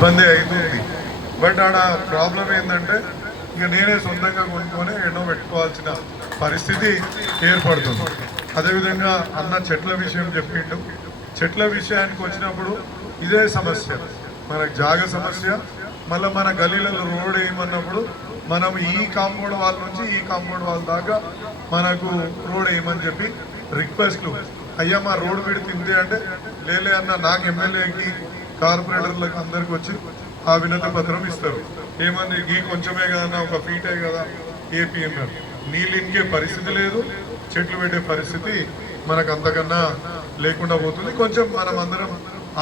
ఇబ్బంది అవుతుంది. బట్ ఆడ ప్రాబ్లం ఏంటంటే ఇక నేనే సొంతంగా కొనుక్కొని ఎన్నో పెట్టుకోవాల్సిన పరిస్థితి ఏర్పడుతుంది. అదేవిధంగా అన్న చెట్ల విషయం చెప్పిండు. చెట్ల విషయానికి వచ్చినప్పుడు ఇదే సమస్య, మనకు జాగ సమస్య. మళ్ళీ మన గలీలలో రోడ్ వేయమన్నప్పుడు మనం ఈ కాంపౌండ్ వాళ్ళ నుంచి ఈ కాంపౌండ్ వాళ్ళ దాకా మనకు రోడ్ వేయమని చెప్పి రిక్వెస్ట్లు, అయ్యా మా రోడ్ విడి తింటే అంటే లేలే అన్న నాకు ఎమ్మెల్యేకి కార్పొరేటర్లకు అందరికి వచ్చి ఆ వినతి పత్రం ఇస్తారు. ఏమని ఈ కొంచెమే కదా, ఒక ఫీటే కదా ఏపీ అన్నారు. నీళ్ళు ఇంకే పరిస్థితి లేదు, చెట్లు పెట్టే పరిస్థితి మనకు అంతకన్నా లేకుండా పోతుంది. కొంచెం మనం అందరం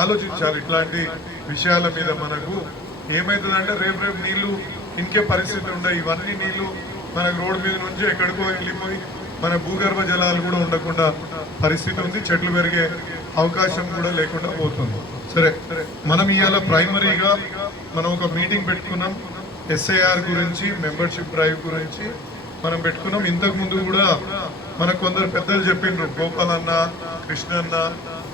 ఆలోచించాలి ఇట్లాంటి విషయాల మీద. మనకు ఏమవుతుందంటే రేపు నీళ్లు ఇంకే పరిస్థితి ఉండవు. ఇవన్నీ నీళ్లు మనకు రోడ్డు మీద నుంచి ఎక్కడికో వెళ్ళిపోయి మన భూగర్భ జలాలు కూడా ఉండకుండా పరిస్థితి ఉంది. చెట్లు పెరిగే అవకాశం కూడా లేకుండా పోతుంది. సరే, మనం ఇవాళ ప్రైమరీగా మనం ఒక మీటింగ్ పెట్టుకున్నాం. ఎస్ఐఆర్ గురించి, మెంబర్షిప్ డ్రైవ్ గురించి మనం పెట్టుకున్నాం. ఇంతకు ముందు కూడా మనకు కొందరు పెద్దలు చెప్పిండ్రు, గోపాల్ అన్న, కృష్ణ అన్న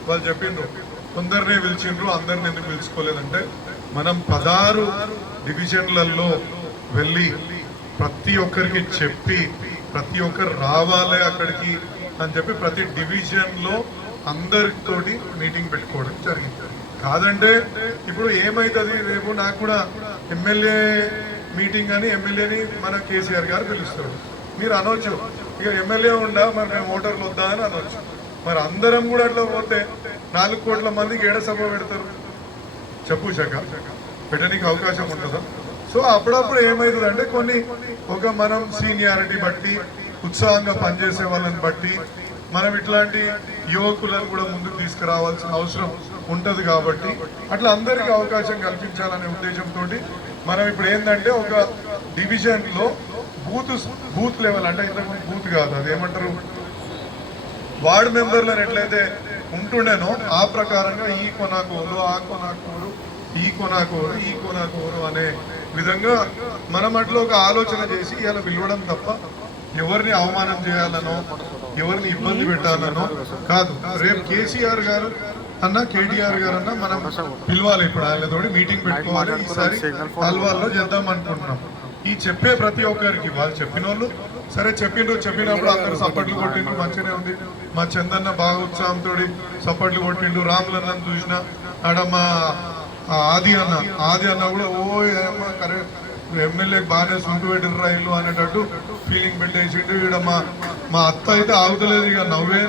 వాళ్ళు చెప్పిండ్రు. కొందరినే పిలిచిండ్రు, అందరిని ఎందుకు పిలుచుకోలేదంటే మనం 16 డివిజన్లలో వెళ్ళి ప్రతి ఒక్కరికి చెప్పి ప్రతి ఒక్కరు రావాలి అక్కడికి అని చెప్పి ప్రతి డివిజన్లో అందరితోటి మీటింగ్ పెట్టుకోవడం జరిగింది. కాదంటే ఇప్పుడు ఏమవుతుంది, రేపు నాకు కూడా ఎమ్మెల్యే మీటింగ్ అని ఎమ్మెల్యేని మన కేసీఆర్ గారు పిలుస్తాడు. మీరు అనవచ్చు ఇక ఎమ్మెల్యే ఉండా మరి మేము ఓటర్లు వద్దా అని అనవచ్చు. మరి అందరం కూడా అట్లా పోతే 4 కోట్ల మందికి ఏడ సభ పెడతారు చెప్పు చక్క పెట్టడానికి అవకాశం ఉంటుందా? సో అప్పుడప్పుడు ఏమవుతుంది అంటే కొన్ని ఒక మనం సీనియారిటీ బట్టి, ఉత్సాహంగా పనిచేసే వాళ్ళని బట్టి మనం ఇట్లాంటి యువకులను కూడా ముందుకు తీసుకురావాల్సిన అవసరం ఉంటుంది. కాబట్టి అట్లా అందరికీ అవకాశం కల్పించాలనే ఉద్దేశంతో మనం ఇప్పుడు ఏంటంటే ఒక డివిజన్లో బూత్ లెవెల్, అంటే ఇంతకుముందు బూత్ కాదు, అది ఏమంటారు, వార్డు మెంబర్లను ఎట్లయితే ఉంటుండేనో ఆ ప్రకారంగా ఈ కొనాకోరు, ఆ కొనాకోరు, ఈ కొనాకోరు, ఈ కొనాకోరు అనే విధంగా మనం అట్లా ఒక ఆలోచన చేసి ఇలా పిలవడం తప్ప ఎవరిని అవమానం చేయాలనో ఎవరిని ఇబ్బంది పెట్టాలనో కాదు. రేపు కేసీఆర్ గారు అన్న, కేటీఆర్ గారు అన్న మనం పిలవాలి. ఇప్పుడు ఆయనతోటి మీటింగ్ పెట్టుకోవాలి. ఈసారి హల్వాల్లో చేద్దాం అనుకుంటున్నాం. ఈ చెప్పే ప్రతి ఒక్కరికి వాళ్ళు చెప్పిన వాళ్ళు సరే చెప్పినప్పుడు అందరూ సప్పట్లు కొట్టిండ్రు, మంచిగానే ఉంది. మా చందన్న బాగా ఉత్సాహంతో సప్పట్లు కొట్టిండు. రాములన్న చూసిన ఆడ మా ఆది అన్న కూడా ఓ కరెక్ట్ ఎమ్మెల్యేకి బాగానే సొంత పెట్టిర్రా ఇల్లు అనేటట్టు ఫీలింగ్ పెట్టేసిండు. ఇక్కడ మా అత్త అయితే ఆగుతలేదు, ఇక నవ్వే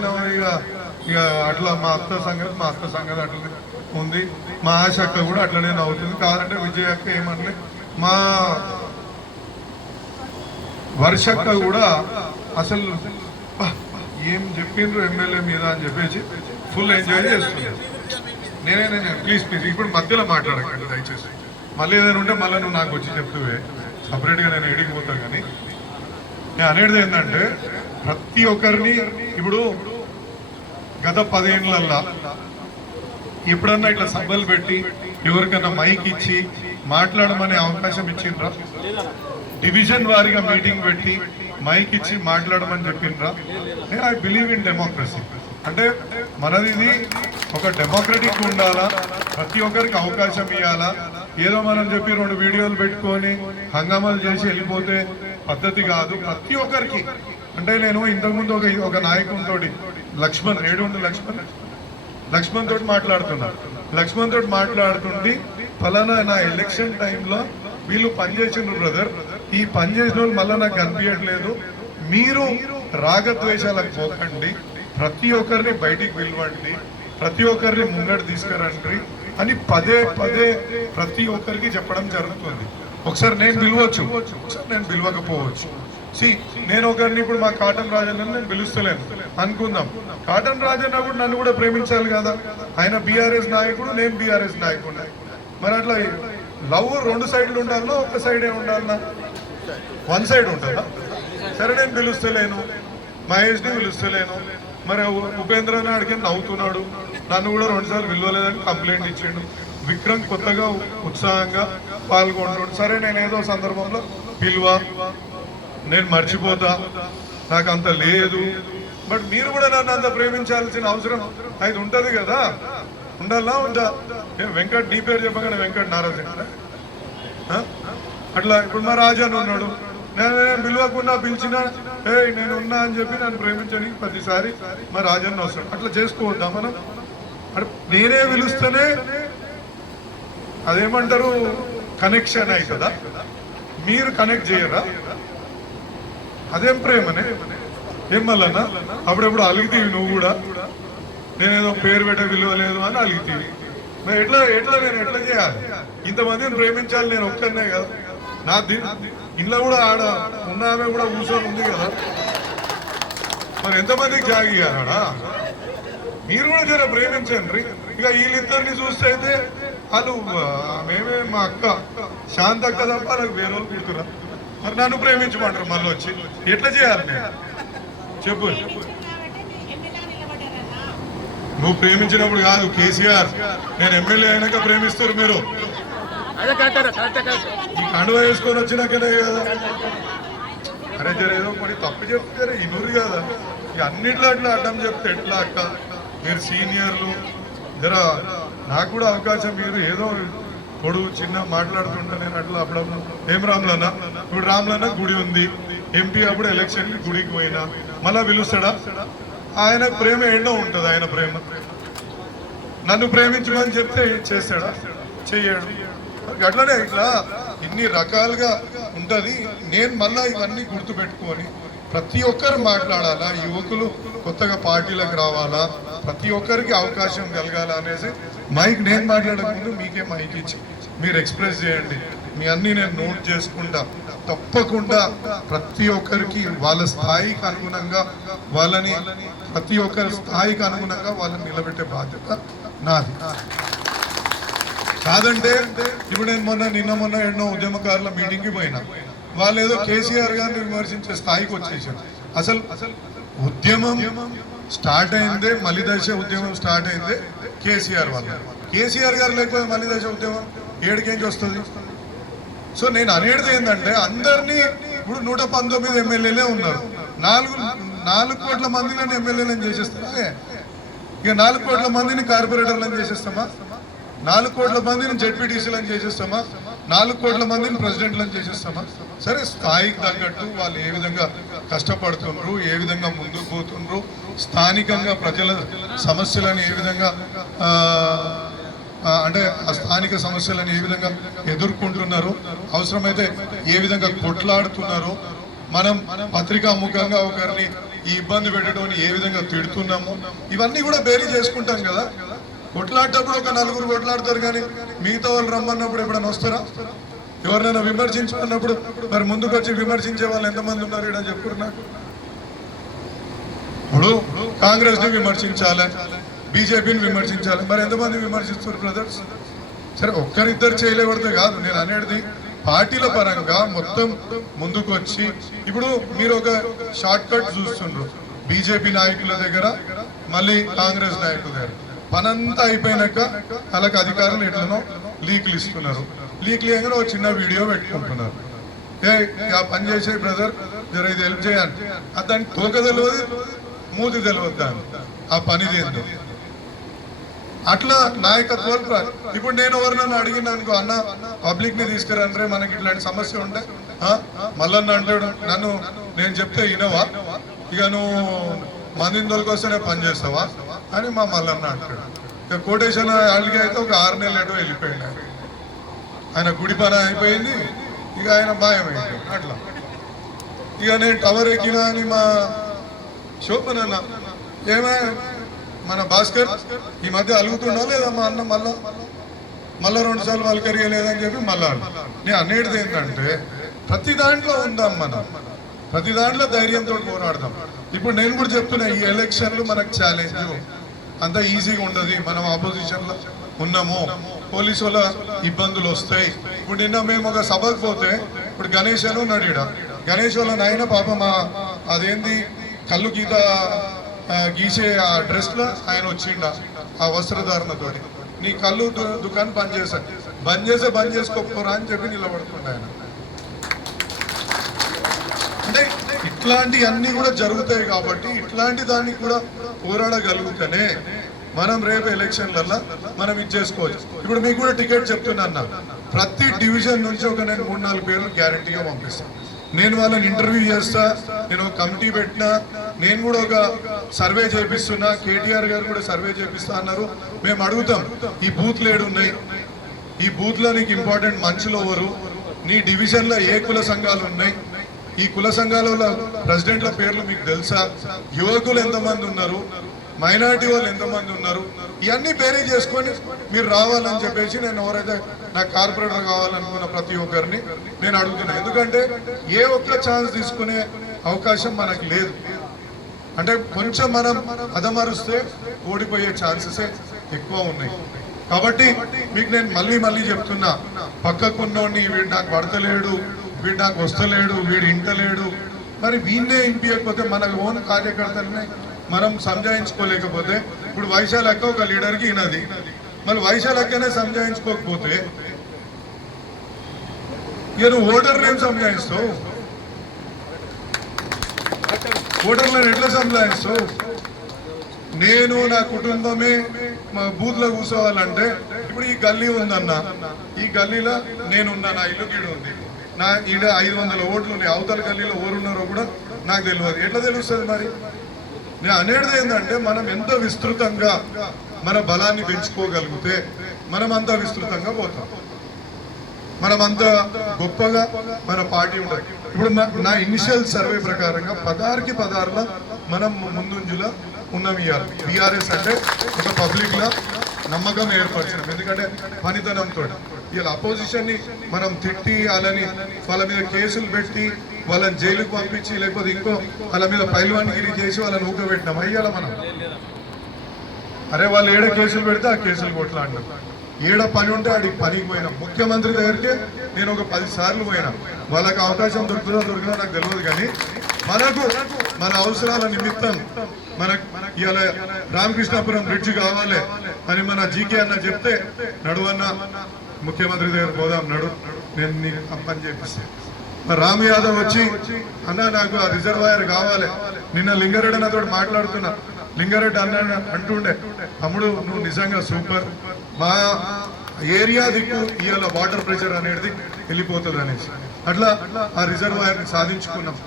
ఇక అట్లా మా అత్త సంగతి అట్లనే ఉంది. మా ఆశ అక్క కూడా అట్లనే నవ్వుతుంది. కాదంటే విజయ్ అక్క ఏమనలే, మా వర్షక్క కూడా అసలు ఏం చెప్పిండ్రు ఎమ్మెల్యే మీద అని చెప్పేసి ఫుల్ ఎంజాయ్ చేస్తుంది. నేనే ప్లీజ్ ఇప్పుడు మధ్యలో మాట్లాడకండి దయచేసి. మళ్ళీ ఏదైనా ఉంటే మళ్ళీ నువ్వు నాకు వచ్చి చెప్తువే, సపరేట్గా నేను ఎడికి పోతాను. కానీ నేను అనేది ఏంటంటే ప్రతి ఒక్కరిని ఇప్పుడు గత 10 ఏళ్ళల్లో ఎప్పుడన్నా ఇట్లా సభలు పెట్టి ఎవరికన్నా మైక్ ఇచ్చి మాట్లాడమనే అవకాశం ఇచ్చిండ్రా? డివిజన్ వారీగా మీటింగ్ పెట్టి మైక్ ఇచ్చి మాట్లాడమని చెప్పిండ్రా? I believe in democracy. అంటే మనది ఇది ఒక డెమోక్రటిక్ ఉండాలా, ప్రతి ఒక్కరికి అవకాశం ఇవ్వాలా. ఏదో మనం చెప్పి 2 వీడియోలు పెట్టుకొని హంగామాలు చేసి వెళ్ళిపోతే పద్ధతి కాదు. ప్రతి ఒక్కరికి అంటే నేను ఇంతకుముందు ఒక నాయకునితో లక్ష్మణ్ తోటి మాట్లాడుతుండి ఫలానా నా ఎలక్షన్ టైంలో వీళ్ళు పనిచేసిండ్రు బ్రదర్, ఈ పని చేసిన వాళ్ళు మళ్ళీ నాకు కనిపించట్లేదు, మీరు రాగద్వేషాలకు పోకండి, ప్రతి ఒక్కరిని బయటికి పిలవండి, ప్రతి ఒక్కరిని ముంగడు తీసుకురండి అని పదే ప్రతి ఒక్కరికి చెప్పడం జరుగుతుంది. ఒకసారి నేను పిలవచ్చు, ఒకసారి నేను పిలవకపోవచ్చు. నేను ఒకరిని ఇప్పుడు మా కాటన్ రాజన్న నేను పిలుస్తలేను అనుకుందాం. కాటన్ రాజన్న కూడా నన్ను కూడా ప్రేమించాలి కదా. ఆయన బీఆర్ఎస్ నాయకుడు, నేను బీఆర్ఎస్ నాయకుడు. మరి అట్లా లవ్ 2 సైడ్లు ఉండాలన్నా ఒక సైడే ఉండాలన్నా? 1 సైడ్ ఉంటుందా? సరే నేను పిలుస్తలేను, మహేష్ని పిలుస్తలేను. మరి ఉపేంద్ర అడిగి నవ్వుతున్నాడు, నన్ను కూడా 2 సార్లు పిలవలేదని కంప్లైంట్ ఇచ్చిండు. విక్రమ్ కొత్తగా ఉత్సాహంగా పాల్గొంటాడు. సరే నేను ఏదో సందర్భంలో నేను మర్చిపోతా, నాకు అంత లేదు. బట్ మీరు కూడా నన్ను అంత ప్రేమించాల్సిన అవసరం అది ఉంటుంది కదా. ఉండాలా ఉందా? వెంకట్ నీ పేరు చెప్పగానే వెంకట్ నారాజు అట్లా. ఇప్పుడు మా రాజాను ఉన్నాడు, నేను పిలవకుండా పిలిచినా నేను ఉన్నా అని చెప్పి నన్ను ప్రేమించని ప్రతిసారి మా రాజాన్ని వస్తాడు. అట్లా చేసుకోవద్దా మనం? నేనే పిలుస్తేనే అదేమంటారు కనెక్షన్ అవుతుందా? మీరు కనెక్ట్ చేయరా? అదేం ప్రేమనే? ఏం మళ్ళన్నా అప్పుడెప్పుడు అలిగితీవి నువ్వు కూడా, నేనేదో పేరు పెట్ట విలువ లేదు అని అలిగితీవి. మరి ఎట్లా నేను ఎట్లా చేయాలి? ఇంతమందిని ప్రేమించాలి, నేను ఒక్కనే కదా. నా ఇంట్లో కూడా ఆడ ఉన్న ఆమె కూడా కూర్చొని ఉంది కదా, మరి ఎంతమందికి జాగియాడా? మీరు కూడా జర ప్రేమించండి. ఇక వీళ్ళిద్దరిని చూస్తే అయితే వాళ్ళు మేమే మా అక్క శాంత అక్క తప్ప నాకు వేరే వాళ్ళు పుడుతున్నా. మరి నన్ను ప్రేమించమంటారు మళ్ళీ వచ్చి. ఎట్లా చేయాలి నేను చెప్పు? నువ్వు ప్రేమించినప్పుడు కాదు కేసీఆర్, నేను ఎమ్మెల్యే అయినాక ప్రేమిస్తారు మీరు. ఈ కండువ వేసుకొని వచ్చినాకనే కదా. అరే జర ఏదో కొన్ని తప్పు చెప్తారే ఇన్నూరు కదా. ఇక అన్నిట్లో అట్లా అడ్డం చెప్తే ఎట్లా అక్క? మీరు సీనియర్లు, జర నాకు కూడా అవకాశం. మీరు ఏదో పొడుగు చిన్న మాట్లాడుతుంటా నేను అట్లా అప్పుడప్పుడు. ఏం రాములన్న, ఇప్పుడు రాములన్న గుడి ఉంది, ఎంపీ అప్పుడు ఎలక్షన్ గుడికి పోయినా మళ్ళా పిలుస్తాడా? ఆయన ప్రేమ ఎన్నో ఉంటుంది. ఆయన ప్రేమ నన్ను ప్రేమించమని చెప్తే చేస్తాడా? చెయ్యడు. అట్లనే ఇట్లా ఇన్ని రకాలుగా ఉంటుంది. నేను మళ్ళా ఇవన్నీ గుర్తుపెట్టుకొని ప్రతి ఒక్కరు మాట్లాడాలా, యువకులు కొత్తగా పార్టీలకు రావాలా, ప్రతి ఒక్కరికి అవకాశం కలగాల అనేసి మైక్ నేను మాట్లాడకముందు మీకే మైక్ ఇచ్చి మీరు ఎక్స్ప్రెస్ చేయండి. మీ అన్ని నేను నోట్ చేసుకుంటా. తప్పకుండా ప్రతి ఒక్కరికి వాళ్ళ స్థాయికి అనుగుణంగా వాళ్ళని, ప్రతి ఒక్కరి స్థాయికి అనుగుణంగా వాళ్ళని నిలబెట్టే బాధ్యత నాది. కాదంటే ఇప్పుడు నేను నిన్న మొన్న ఎన్నో ఉద్యమకారుల మీటింగ్కి పోయినా, వాళ్ళు ఏదో కేసీఆర్ గారిని విమర్శించే స్థాయికి వచ్చేసారు. అసలు ఉద్యమం స్టార్ట్ అయిందే, మలి దశ ఉద్యమం స్టార్ట్ అయిందే కేసీఆర్ వల్ల. కేసీఆర్ గారు లేకపోతే మలి దశ ఉద్యమం ఏడికేంచి వస్తుంది? సో నేను అనేది ఏంటంటే అందరినీ ఇప్పుడు 119 ఎమ్మెల్యేలే ఉన్నారు. 4 కోట్ల మందిని ఎమ్మెల్యేలను చేసేస్తామా? ఇక 4 కోట్ల మందిని కార్పొరేటర్లను చేసేస్తామా? 4 కోట్ల మందిని జెడ్పీటీసీలను చేసేస్తామా? 4 కోట్ల మందిని ప్రెసిడెంట్లను చేసేస్తామా? సరే, స్థాయికి తగ్గట్టు వాళ్ళు ఏ విధంగా కష్టపడుతుండ్రు, ఏ విధంగా ముందుకు పోతుండ్రు, స్థానికంగా ప్రజల సమస్యలను ఏ విధంగా అంటే ఆ స్థానిక సమస్యలను ఏ విధంగా ఎదుర్కొంటున్నారు, అవసరమైతే ఏ విధంగా కొట్లాడుతున్నారు, మనం పత్రికా ముఖంగా ఒకరిని ఈ ఇబ్బంది పెట్టడం ఏ విధంగా తిడుతున్నాము, ఇవన్నీ కూడా బేరీ చేసుకుంటాం కదా. కొట్లాడేటప్పుడు ఒక 4 కొట్లాడతారు, కానీ మిగతా వాళ్ళు రమ్మన్నప్పుడు ఎప్పుడైనా వస్తారా? ఎవరినైనా విమర్శించుకున్నప్పుడు మరి ముందుకు వచ్చి విమర్శించే వాళ్ళు ఎంతమంది ఉన్నారు ఇక్కడ చెప్పురు నాకు. ఇప్పుడు కాంగ్రెస్ ని విమర్శించాలి, బీజేపీని విమర్శించాలి, మరి ఎంతమంది విమర్శిస్తారు బ్రదర్స్? సరే, ఒక్కరిద్దరు చేయలేబడితే కాదు నేను అనేది. పార్టీల పరంగా మొత్తం ముందుకు వచ్చి, ఇప్పుడు మీరు ఒక షార్ట్ కట్ చూస్తుండ్రు బీజేపీ నాయకుల దగ్గర, మళ్ళీ కాంగ్రెస్ నాయకుల దగ్గర. పనంతా అయిపోయినాక వాళ్ళకి అధికారులు ఎట్లనో లీకులు ఇస్తున్నారు. లీకులు ఏమైనా ఒక చిన్న వీడియో పెట్టుకుంటున్నారు. ఆ పని చేసే బ్రదర్ జర ఇది హెల్ప్ చేయాలి, దానికి తోక తెలియదు, మూతి తెలియదు, దాన్ని ఆ పనిది ఏందో. అట్లా నాయకత్వాలు. ఇప్పుడు నేను ఎవరినన్నా అడిగిన అనుకో, అన్న పబ్లిక్ ని తీసుకురంటే మనకి ఇట్లాంటి సమస్య ఉంటే మల్లన్న అంటాడు, నేను చెప్తే వినవా, ఇక నువ్వు మందిని తొలకొస్తేనే పని చేస్తావా అని మా మల్లన్న అంటాడు. ఇక కోటేశ్వర వాళ్ళకి అయితే ఒక 6 నెలలు ఎటో వెళ్ళిపోయింది. ఆయన గుడి పని అయిపోయింది, ఇక ఆయన మాయమైంది. అట్లా ఇక నేను టవర్ ఎక్కినా అని మా శోభనన్న ఏమే మన భాస్కర్ ఈ మధ్య అలుగుతుండా లేదా మా అన్న మళ్ళా 2 సార్లు వాళ్ళు కరిగలేదని చెప్పి మళ్ళా. నేను అనేది ఏంటంటే ప్రతి దాంట్లో ఉందాం, మనం ప్రతి దాంట్లో ధైర్యంతో పోరాడదాం. ఇప్పుడు నేను కూడా చెప్తున్నా, ఈ ఎలక్షన్లు మనకు ఛాలెంజ్, అంత ఈజీగా ఉండదు. మనం ఆపోజిషన్ లో ఉన్నాము, పోలీసు వాళ్ళ ఇబ్బందులు వస్తాయి. ఇప్పుడు నిన్న మేము ఒక సభకు పోతే, ఇప్పుడు గణేష్ అని ఉన్నాడు ఈడ, గణేష్ వాళ్ళ నాయన పాపం అదేంది కళ్ళు గీత గీసే ఆ డ్రెస్ లో ఆయన వచ్చిండ ఆ వస్త్రధారణతో, నీ కళ్ళు దుకాణం బంద్ చేసుకోకపోరా అని చెప్పి నిలబడుతుండ ఆయన. అంటే ఇట్లాంటి అన్ని కూడా జరుగుతాయి కాబట్టి ఇట్లాంటి దానికి కూడా పోరాడగలుగుతూనే మనం రేపు ఎలక్షన్లలో మనం ఇచ్చేసుకోవచ్చు. ఇప్పుడు మీకు కూడా టికెట్ చెప్తున్నా, ప్రతి డివిజన్ నుంచి ఒక నేను 3-4 పేర్లు గ్యారంటీగా పంపిస్తాను. నేను వాళ్ళని ఇంటర్వ్యూ చేస్తా, నేను ఒక కమిటీ పెట్టినా, నేను కూడా ఒక సర్వే చేపిస్తున్నా, కేటీఆర్ గారు కూడా సర్వే చేపిస్తా అన్నారు. మేము అడుగుతాం, ఈ బూత్లు ఏడున్నాయి, ఈ బూత్లో నీకు ఇంపార్టెంట్ మనుషులు ఎవరు, నీ డివిజన్లో ఏ కుల సంఘాలు ఉన్నాయి, ఈ కుల సంఘాలలో ప్రెసిడెంట్ల పేర్లు మీకు తెలుసా, యువకులు ఎంతమంది ఉన్నారు, మైనారిటీ వాళ్ళు ఎంతమంది ఉన్నారు, ఇవన్నీ బేరీ చేసుకొని మీరు రావాలని చెప్పేసి నేను ఎవరైతే నాకు కార్పొరేటర్ కావాలనుకున్న ప్రతి ఒక్కరిని నేను అడుగుతున్నాను. ఎందుకంటే ఏ ఒక్క ఛాన్స్ తీసుకునే అవకాశం మనకు లేదు. అంటే కొంచెం మనం అదమరుస్తే ఓడిపోయే ఛాన్సెసే ఎక్కువ ఉన్నాయి. కాబట్టి మీకు నేను మళ్ళీ చెప్తున్నా, పక్కకున్నోడిని వీడు నాకు పడతలేడు, వీడు నాకు వస్తలేడు, వీడు ఇంటలేడు, మరి వీళ్ళే ఇంపియకపోతే మన ఓన్ కార్యకర్తలనే మనం సంజాయించుకోలేకపోతే, ఇప్పుడు వైశాలక్క ఒక లీడర్కి ఈయనది, మళ్ళీ వైశాలక్కనే సంజాయించుకోకపోతే ఇక నువ్వు ఓటర్లు ఏం సంజాయిస్తావు, ఓటర్లను ఎట్లా సంజాయిస్తావు? నేను నా కుటుంబమే మా బూత్లో కూర్చోవాలంటే, ఇప్పుడు ఈ గల్లీ ఉందన్న, ఈ గల్లీలో నేనున్నా, నా ఇల్లు గీడు ఉంది, నా ఈడ 500 ఓట్లు ఉన్నాయి, అవతల గల్లీలో ఎవరున్నారో కూడా నాకు తెలియదు. ఎట్లా తెలుస్తుంది? మరి నేను అనేది ఏంటంటే, మనం ఎంత విస్తృతంగా మన బలాన్ని పెంచుకోగలిగితే మనం అంత విస్తృతంగా పోతాం, మనం అంత గొప్పగా మన పార్టీ ఉండదు. ఇప్పుడు నా ఇనిషియల్ సర్వే ప్రకారంగా 16కి 16లో మనం ముందుంజులో ఉన్నాం. ఇవ్వాలి బీఆర్ఎస్ అంటే ఒక పబ్లిక్లో నమ్మకం ఏర్పరిచినాం. ఎందుకంటే పనితనంతో ఇలా అపోజిషన్ని మనం తిట్టి వాళ్ళ మీద కేసులు పెట్టి వాళ్ళని జైలుకు పంపించి, లేకపోతే ఇంకో వాళ్ళ మీద పైల్వాన్గిరి చేసి వాళ్ళని ఊకబెట్టినాం. అయ్యాల మనం అరే వాళ్ళు ఏడ కేసులు పెడితే ఆ కేసులు కొట్లాడినాం, ఏడ పని ఉంటే ఆడికి పనికి పోయినాం. ముఖ్యమంత్రి దగ్గరికి నేను ఒక 10 సార్లు పోయినా. వాళ్ళకి అవకాశం దొరికినా నాకు తెలియదు, కానీ మనకు మన అవసరాల నిమిత్తం మనకు ఇవాళ రామకృష్ణాపురం బ్రిడ్జ్ కావాలి అని మన జీకే అన్న చెప్తే, నడువన్న ముఖ్యమంత్రి దగ్గర పోదాం, నడు, నేను నీకు పని చేపిస్తాను. మరి రామ్ యాదవ్ వచ్చి, అన్న నాకు ఆ రిజర్వాయర్ కావాలి. నిన్న లింగారెడ్డి అన్నతో మాట్లాడుతున్నా, లింగారెడ్డి అన్న అంటుండే, తమ్ముడు నువ్వు నిజంగా సూపర్, మా ఏరియా దిక్కు ఇవాళ వాటర్ ప్రెషర్ అనేది వెళ్ళిపోతుంది అనేసి అట్లా ఆ రిజర్వాయర్ని సాధించుకున్నాం.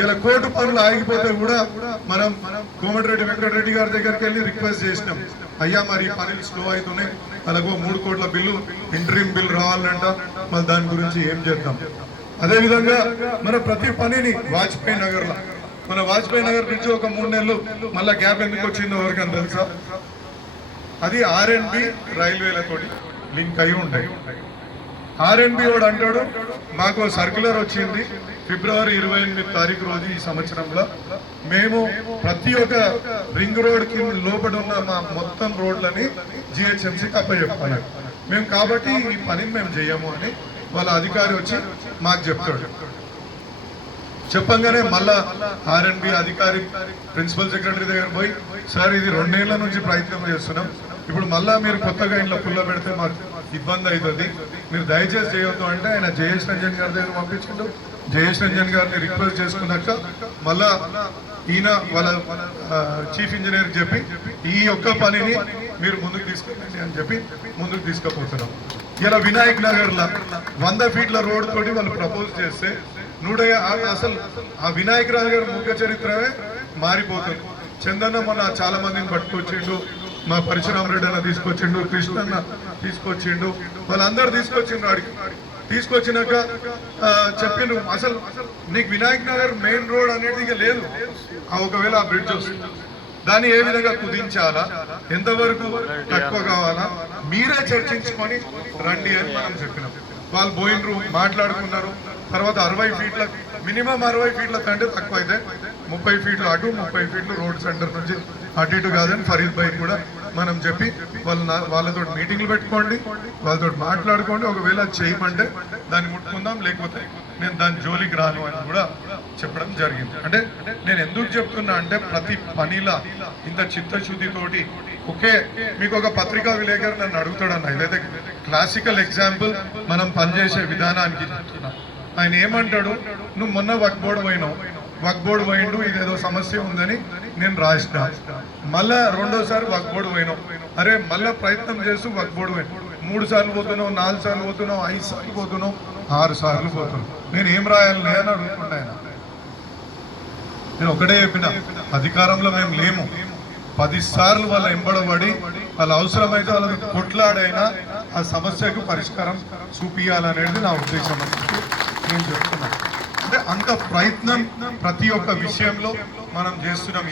ఇలా కోర్టు పనులు ఆగిపోతే కూడా మనం కోమటిరెడ్డి వెంకటరెడ్డి గారి దగ్గరికి వెళ్ళి రిక్వెస్ట్ చేసినాం, అయ్యా మరి పనులు స్లో అవుతున్నాయి, అలాగో 3 కోట్ల బిల్లు ఇంటరీమ్ బిల్ రావాలంట, మరి దాని గురించి ఏం చేద్దాం. అదేవిధంగా మన ప్రతి పనిని వాజ్పేయి నగర్లో, మన వాజ్పేయి నగర్ నుంచి ఒక 3 నెలలు మళ్ళీ గ్యాప్ ఎందుకు వచ్చిందో ఎవరికని తెలుసా? అది R&B రైల్వేలతోటి లింక్ అయి ఉంటాయి. R&B వాడు అంటాడు, మాకు సర్క్యులర్ వచ్చింది ఫిబ్రవరి 28 తారీఖు రోజు ఈ సంవత్సరంలో, మేము ప్రతి ఒక్క రింగ్ రోడ్ కి లోపల ఉన్న మా మొత్తం రోడ్లని GHMCకి అప్పచెప్పాలి మేము, కాబట్టి ఈ పనిని మేము చేయము అని వాళ్ళ అధికారి వచ్చి మాకు చెప్తాడు. చెప్పంగానే మళ్ళా R&B అధికారి ప్రిన్సిపల్ సెక్రటరీ దగ్గర పోయి, సార్ ఇది 2 ఏళ్ల నుంచి ప్రయత్నం చేస్తున్నాం, ఇప్పుడు మళ్ళా మీరు కొత్తగా ఇంట్లో పుల్ల పెడితే మాకు ఇబ్బంది అవుతుంది, మీరు దయచేసి చేయొద్దు అంటే ఆయన జయేష్ రంజన్ గారి దగ్గర పంపించుకుంటూ, జయేష్ రంజన్ గారిని రిక్వెస్ట్ చేసుకున్నాక మళ్ళా ఈయన వాళ్ళ చీఫ్ ఇంజనీర్ చెప్పి ఈ ఒక్క పనిని మీరు ముందుకు తీసుకెళ్ళండి అని చెప్పి ముందుకు తీసుకుపోతున్నాం. ఇలా వినాయక్ నగర్లో 100 ఫీట్ల రోడ్ తోటి వాళ్ళు ప్రపోజ్ చేస్తే అసలు ఆ వినాయక్ నగర్ ముఖ్య చరిత్రమే మారిపోతుంది. చందన్న మొన్న చాలా మందిని పట్టుకొచ్చిండు, మా పరశురామ్ రెడ్డి అన్న తీసుకొచ్చిండు, కృష్ణన్న తీసుకొచ్చిండు, వాళ్ళందరూ తీసుకొచ్చిండ్రు. ఆడికి తీసుకొచ్చినాక చెప్పిండ్రు, అసలు నీకు వినాయక్ నగర్ మెయిన్ రోడ్ అనేది ఇక లేదు, ఒకవేళ ఆ బ్రిడ్జ్ వస్తుంది దాన్ని ఏ విధంగా కుదించాలా, ఎంతవరకు తక్కువ కావాలా మీరే చర్చించుకొని రండి అని మనం చెప్పినాం. వాళ్ళు పోయినరు, మాట్లాడుకున్నారు. తర్వాత 60 ఫీట్ల మినిమం 60 ఫీట్ల కంటే తక్కువ అయితే 30 ఫీట్లు అటు 30 ఫీట్లు రోడ్ సెంటర్ నుంచి అటు ఇటు కాదని ఫరీద్ భాయ్ కూడా మనం చెప్పి వాళ్ళతో మీటింగ్లు పెట్టుకోండి, వాళ్ళతో మాట్లాడుకోండి, ఒకవేళ చేయమంటే దాన్ని ముట్టుకుందాం, లేకపోతే నేను దాని జోలికి రాను అని కూడా చెప్పడం జరిగింది. అంటే నేను ఎందుకు చెప్తున్నా అంటే, ప్రతి పనిలా ఇంత చిత్తశుద్ధితోటి ఓకే. మీకు ఒక పత్రికా విలేకరు నన్ను అడుగుతాడన్న, ఇదైతే క్లాసికల్ ఎగ్జాంపుల్ మనం పనిచేసే విధానానికి చెప్తున్నా. ఆయన ఏమంటాడు, నువ్వు మొన్న వక్ బోర్డు పోయినావు, వక్ బోర్డు పోయిండు, ఇదేదో సమస్య ఉందని నేను రాసిన, మళ్ళా రెండోసారి వక్ఫ్ బోర్డు పోయినాం. అరే మళ్ళా ప్రయత్నం చేస్తూ వక్ఫ్ బోర్డు పోయినాం. 3 సార్లు పోతున్నావు, 4 సార్లు పోతున్నావు, 5 సార్లు పోతున్నావు, 6 సార్లు పోతున్నావు. నేను ఏం రాయాలి అని అడుగుతుంటా ఆయన. నేను ఒకటే చెప్పిన, అధికారంలో మేము లేము. 10 సార్లు వాళ్ళ ఎంబడబడి వాళ్ళ అవసరమైతే వాళ్ళకి కొట్లాడైనా ఆ సమస్యకు పరిష్కారం చూపించాలనేది నా ఉద్దేశం అని నేను చెప్తున్నాను. అంటే అంత ప్రయత్నం ప్రతి ఒక్క విషయంలో మనం చేస్తున్నాం.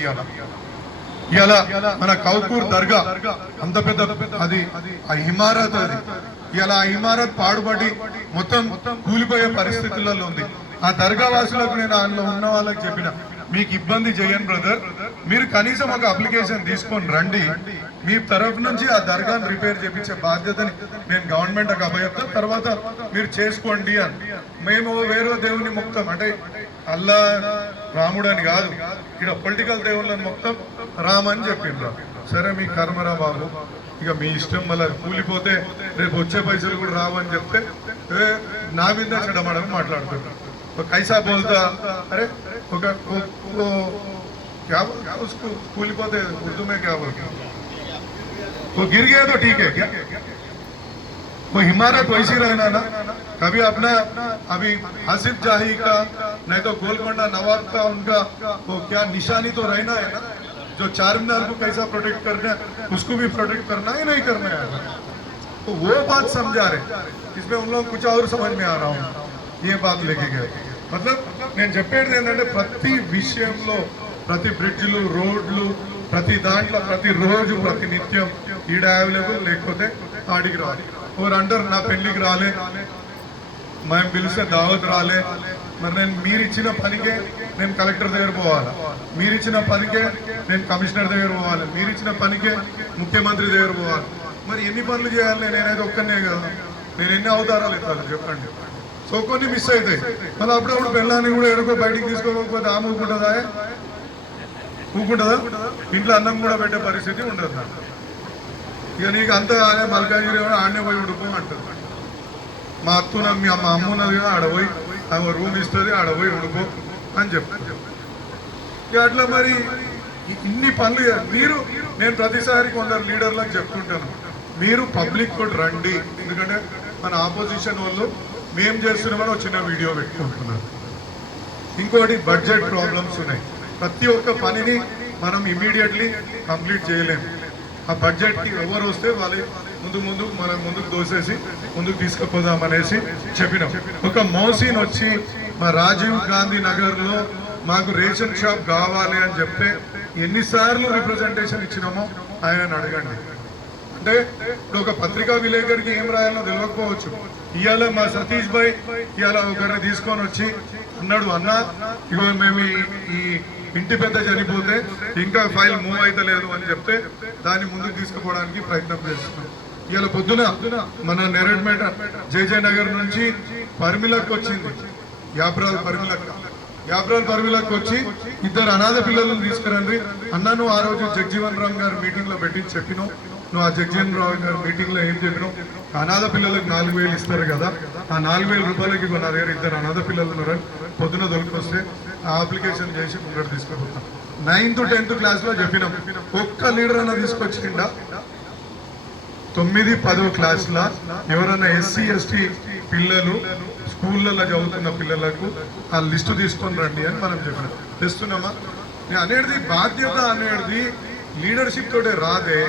ఇవాళ మన కౌకూర్ దర్గా అంత పెద్ద అది ఆ ఇమారత్, అది ఇవాళ ఆ ఇమారత్ పాడుబడి మొత్తం కూలిపోయే పరిస్థితులలో ఉంది. ఆ దర్గా వాసులకు నేను అందులో ఉన్న వాళ్ళకి చెప్పిన, మీకు ఇబ్బంది చేయను బ్రదర్, మీరు కనీసం ఒక అప్లికేషన్ తీసుకొని రండి, మీ తరఫు నుంచి ఆ దర్గాను రిపేర్ చేయించే బాధ్యతని నేను గవర్నమెంట్కి అభయత్తా, తర్వాత మీరు చేసుకోండి అని. మేము వేరే దేవుని మొత్తం అంటే అల్లా రాముడు అని కాదు, ఇక్కడ పొలిటికల్ దేవుళ్ళని మొత్తం రామని చెప్పిండ్రు. సరే మీ కర్మరా బాబు, ఇక మీ ఇష్టం, మళ్ళీ కూలిపోతే రేపు వచ్చే పైసలు కూడా రావని చెప్తే నా మీద చెడమడని మాట్లాడుతున్నారు. कैसा बोलता, अरे क्या उसको కూలిపోతే उर्दू में क्या बोलते, वो गिर गया तो ठीक है क्या, वो इमारत वैसी रहना ना. कभी अपना अभी आसिफ जाही का नहीं तो गोलकोंडा नवाब का उनका वो क्या निशानी तो रहना है ना, जो चारमीनार को कैसा प्रोटेक्ट करना है उसको भी प्रोटेक्ट करना ही नहीं करना है. तो वो बात समझा रहे, इसमें उन लोग कुछ और समझ में आ रहा हूँ. ये बात लेके गए. मतलब నేను చెప్పేది ఏంటంటే ప్రతి విషయంలో, ప్రతి బ్రిడ్జ్లు, రోడ్లు, ప్రతి దాంట్లో ప్రతి రోజు ప్రతి నిత్యం ఈడ అవైలబుల్, లేకపోతే ఆడికి రాలి. ఎవరు అంటారు నా పెళ్లికి రాలే, మేము పిలిస్తే దావత్ రాలే. మరి నేను మీరు ఇచ్చిన పనికే నేను కలెక్టర్ దగ్గర పోవాలి, మీరు ఇచ్చిన పనికే నేను కమిషనర్ దగ్గర పోవాలి, మీరు ఇచ్చిన పనికే ముఖ్యమంత్రి దగ్గర పోవాలి. మరి ఎన్ని పనులు చేయాలి? నేనైతే ఒక్కనే కదా, నేను ఎన్ని అవతారాలు ఇస్తాను చెప్పండి. సో కొన్ని మిస్ అవుతాయి. మళ్ళీ అప్పుడప్పుడు పిల్లాన్ని కూడా ఎడుకో బయటికి తీసుకోకపోతే ఆమె ఊకుంటుందా? ఇంట్లో అన్నం కూడా పెట్టే పరిస్థితి ఉండదు. ఇక నీకు అంతా ఆడే మల్కాగిరి ఆడనే పోయి ఉడుకో అంటుంది. మా అత్తున మా అమ్మ ఉన్నది కదా, ఆడపోయి ఆమె రూమ్ ఇస్తుంది, ఆడపోయి ఉడుకో అని చెప్తాను. ఇక అట్లా మరి ఇన్ని పనులు మీరు, నేను ప్రతిసారి కొందరు లీడర్లకు చెప్తుంటాను, మీరు పబ్లిక్ కూడా రండి. ఎందుకంటే మన ఆపోజిషన్ వాళ్ళు మేము చేస్తున్నామని ఒక చిన్న వీడియో పెట్టుకుంటున్నారు. ఇంకోటి బడ్జెట్ ప్రాబ్లమ్స్ ఉన్నాయి. ప్రతి ఒక్క పనిని మనం ఇమీడియట్లీ కంప్లీట్ చేయలేము. ఆ బడ్జెట్కి ఎవరు వస్తే వాళ్ళు ముందు మనం ముందుకు దోసేసి ముందుకు తీసుకుపోదాం అనేసి చెప్పినాం. ఒక మోసీన్ వచ్చి మా రాజీవ్ గాంధీ నగర్లో మాకు రేషన్ షాప్ కావాలి అని చెప్తే ఎన్నిసార్లు రిప్రజెంటేషన్ ఇచ్చినామో ఆయన అడగండి. అంటే ఇప్పుడు ఒక పత్రికా విలేకరికి ఏం రాయాలో తెలియకపోవచ్చు. ఇవాళ మా సతీష్ భాయ్ ఇవాళ ఒకరిని తీసుకొని వచ్చి అన్నాడు, అన్న ఇగో మేము ఈ ఇంటి పెద్ద చనిపోతే ఇంకా ఫైల్ మూవ్ అవుతలేదు అని చెప్తే దాన్ని ముందుకు తీసుకుపోవడానికి ప్రయత్నం చేస్తున్నాం. ఇవాళ పొద్దున మన నెరెడ్మేట జేజే నగర్ నుంచి పరిమిలకు వచ్చింది, యాప్రాల్ పరిమిలకు వచ్చి 2 అనాథ పిల్లలను తీసుకురండి అన్న. నువ్వు ఆ రోజు జగ్జీవన్ రామ్ గారు మీటింగ్ లో పెట్టి చెప్పినావు, నువ్వు ఆ జగ్జీవన్ రావు గారు మీటింగ్ లో ఏం చెప్పినావు, అనాథ పిల్లలకు 4,000 ఇస్తారు కదా, ఆ 4,000 రూపాయలకి నా దగ్గర 2 అనాథ పిల్లలు ఉన్నారని పొద్దున దొరికొస్తే ఆ అప్లికేషన్ చేసి ముందర తీసుకుపోతాం. 9th 10th క్లాస్ లో చెప్పినాం. ఒక్క లీడర్ అన్న తీసుకొచ్చిండా? 9, 10వ క్లాస్ లో ఎవరన్నా SC ST పిల్లలు స్కూళ్ళల్లో చదువుతున్న పిల్లలకు ఆ లిస్టు తీసుకొని రండి అని మనం చెప్పినాం. తెస్తున్నామా? నేను అనేది బాధ్యత అనేది లీడర్షిప్ తోటే రాదే.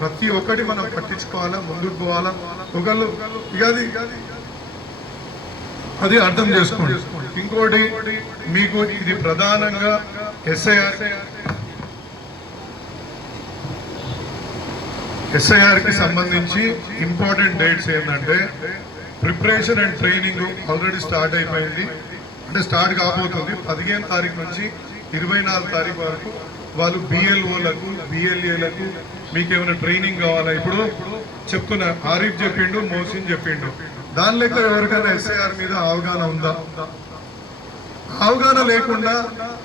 ప్రతి ఒక్కటి మనం పట్టించుకోవాలా, ముందుకు పోవాలా. ఒకళ్ళు ఇక అది అర్థం చేసుకోండి. ఇంకోటి మీకు ఇది ప్రధానంగా SIR కి సంబంధించి ఇంపార్టెంట్ డేట్స్ ఏంటంటే preparation and training already start అయిపోయింది. అంటే స్టార్ట్ కాబోతుంది. 15వ తారీఖు నుంచి 24వ తారీఖు వరకు వాళ్ళు BLOలకు BLAలకు మీకు ఏమైనా ట్రైనింగ్ కావాలా? ఇప్పుడు చెప్తున్నా, ఆరిఫ్ చెప్పిండు, మోసిన్ చెప్పిండు. దాని లెక్క ఎవరికైనా SIR మీద అవగాహన ఉందా? అవగాహన లేకుండా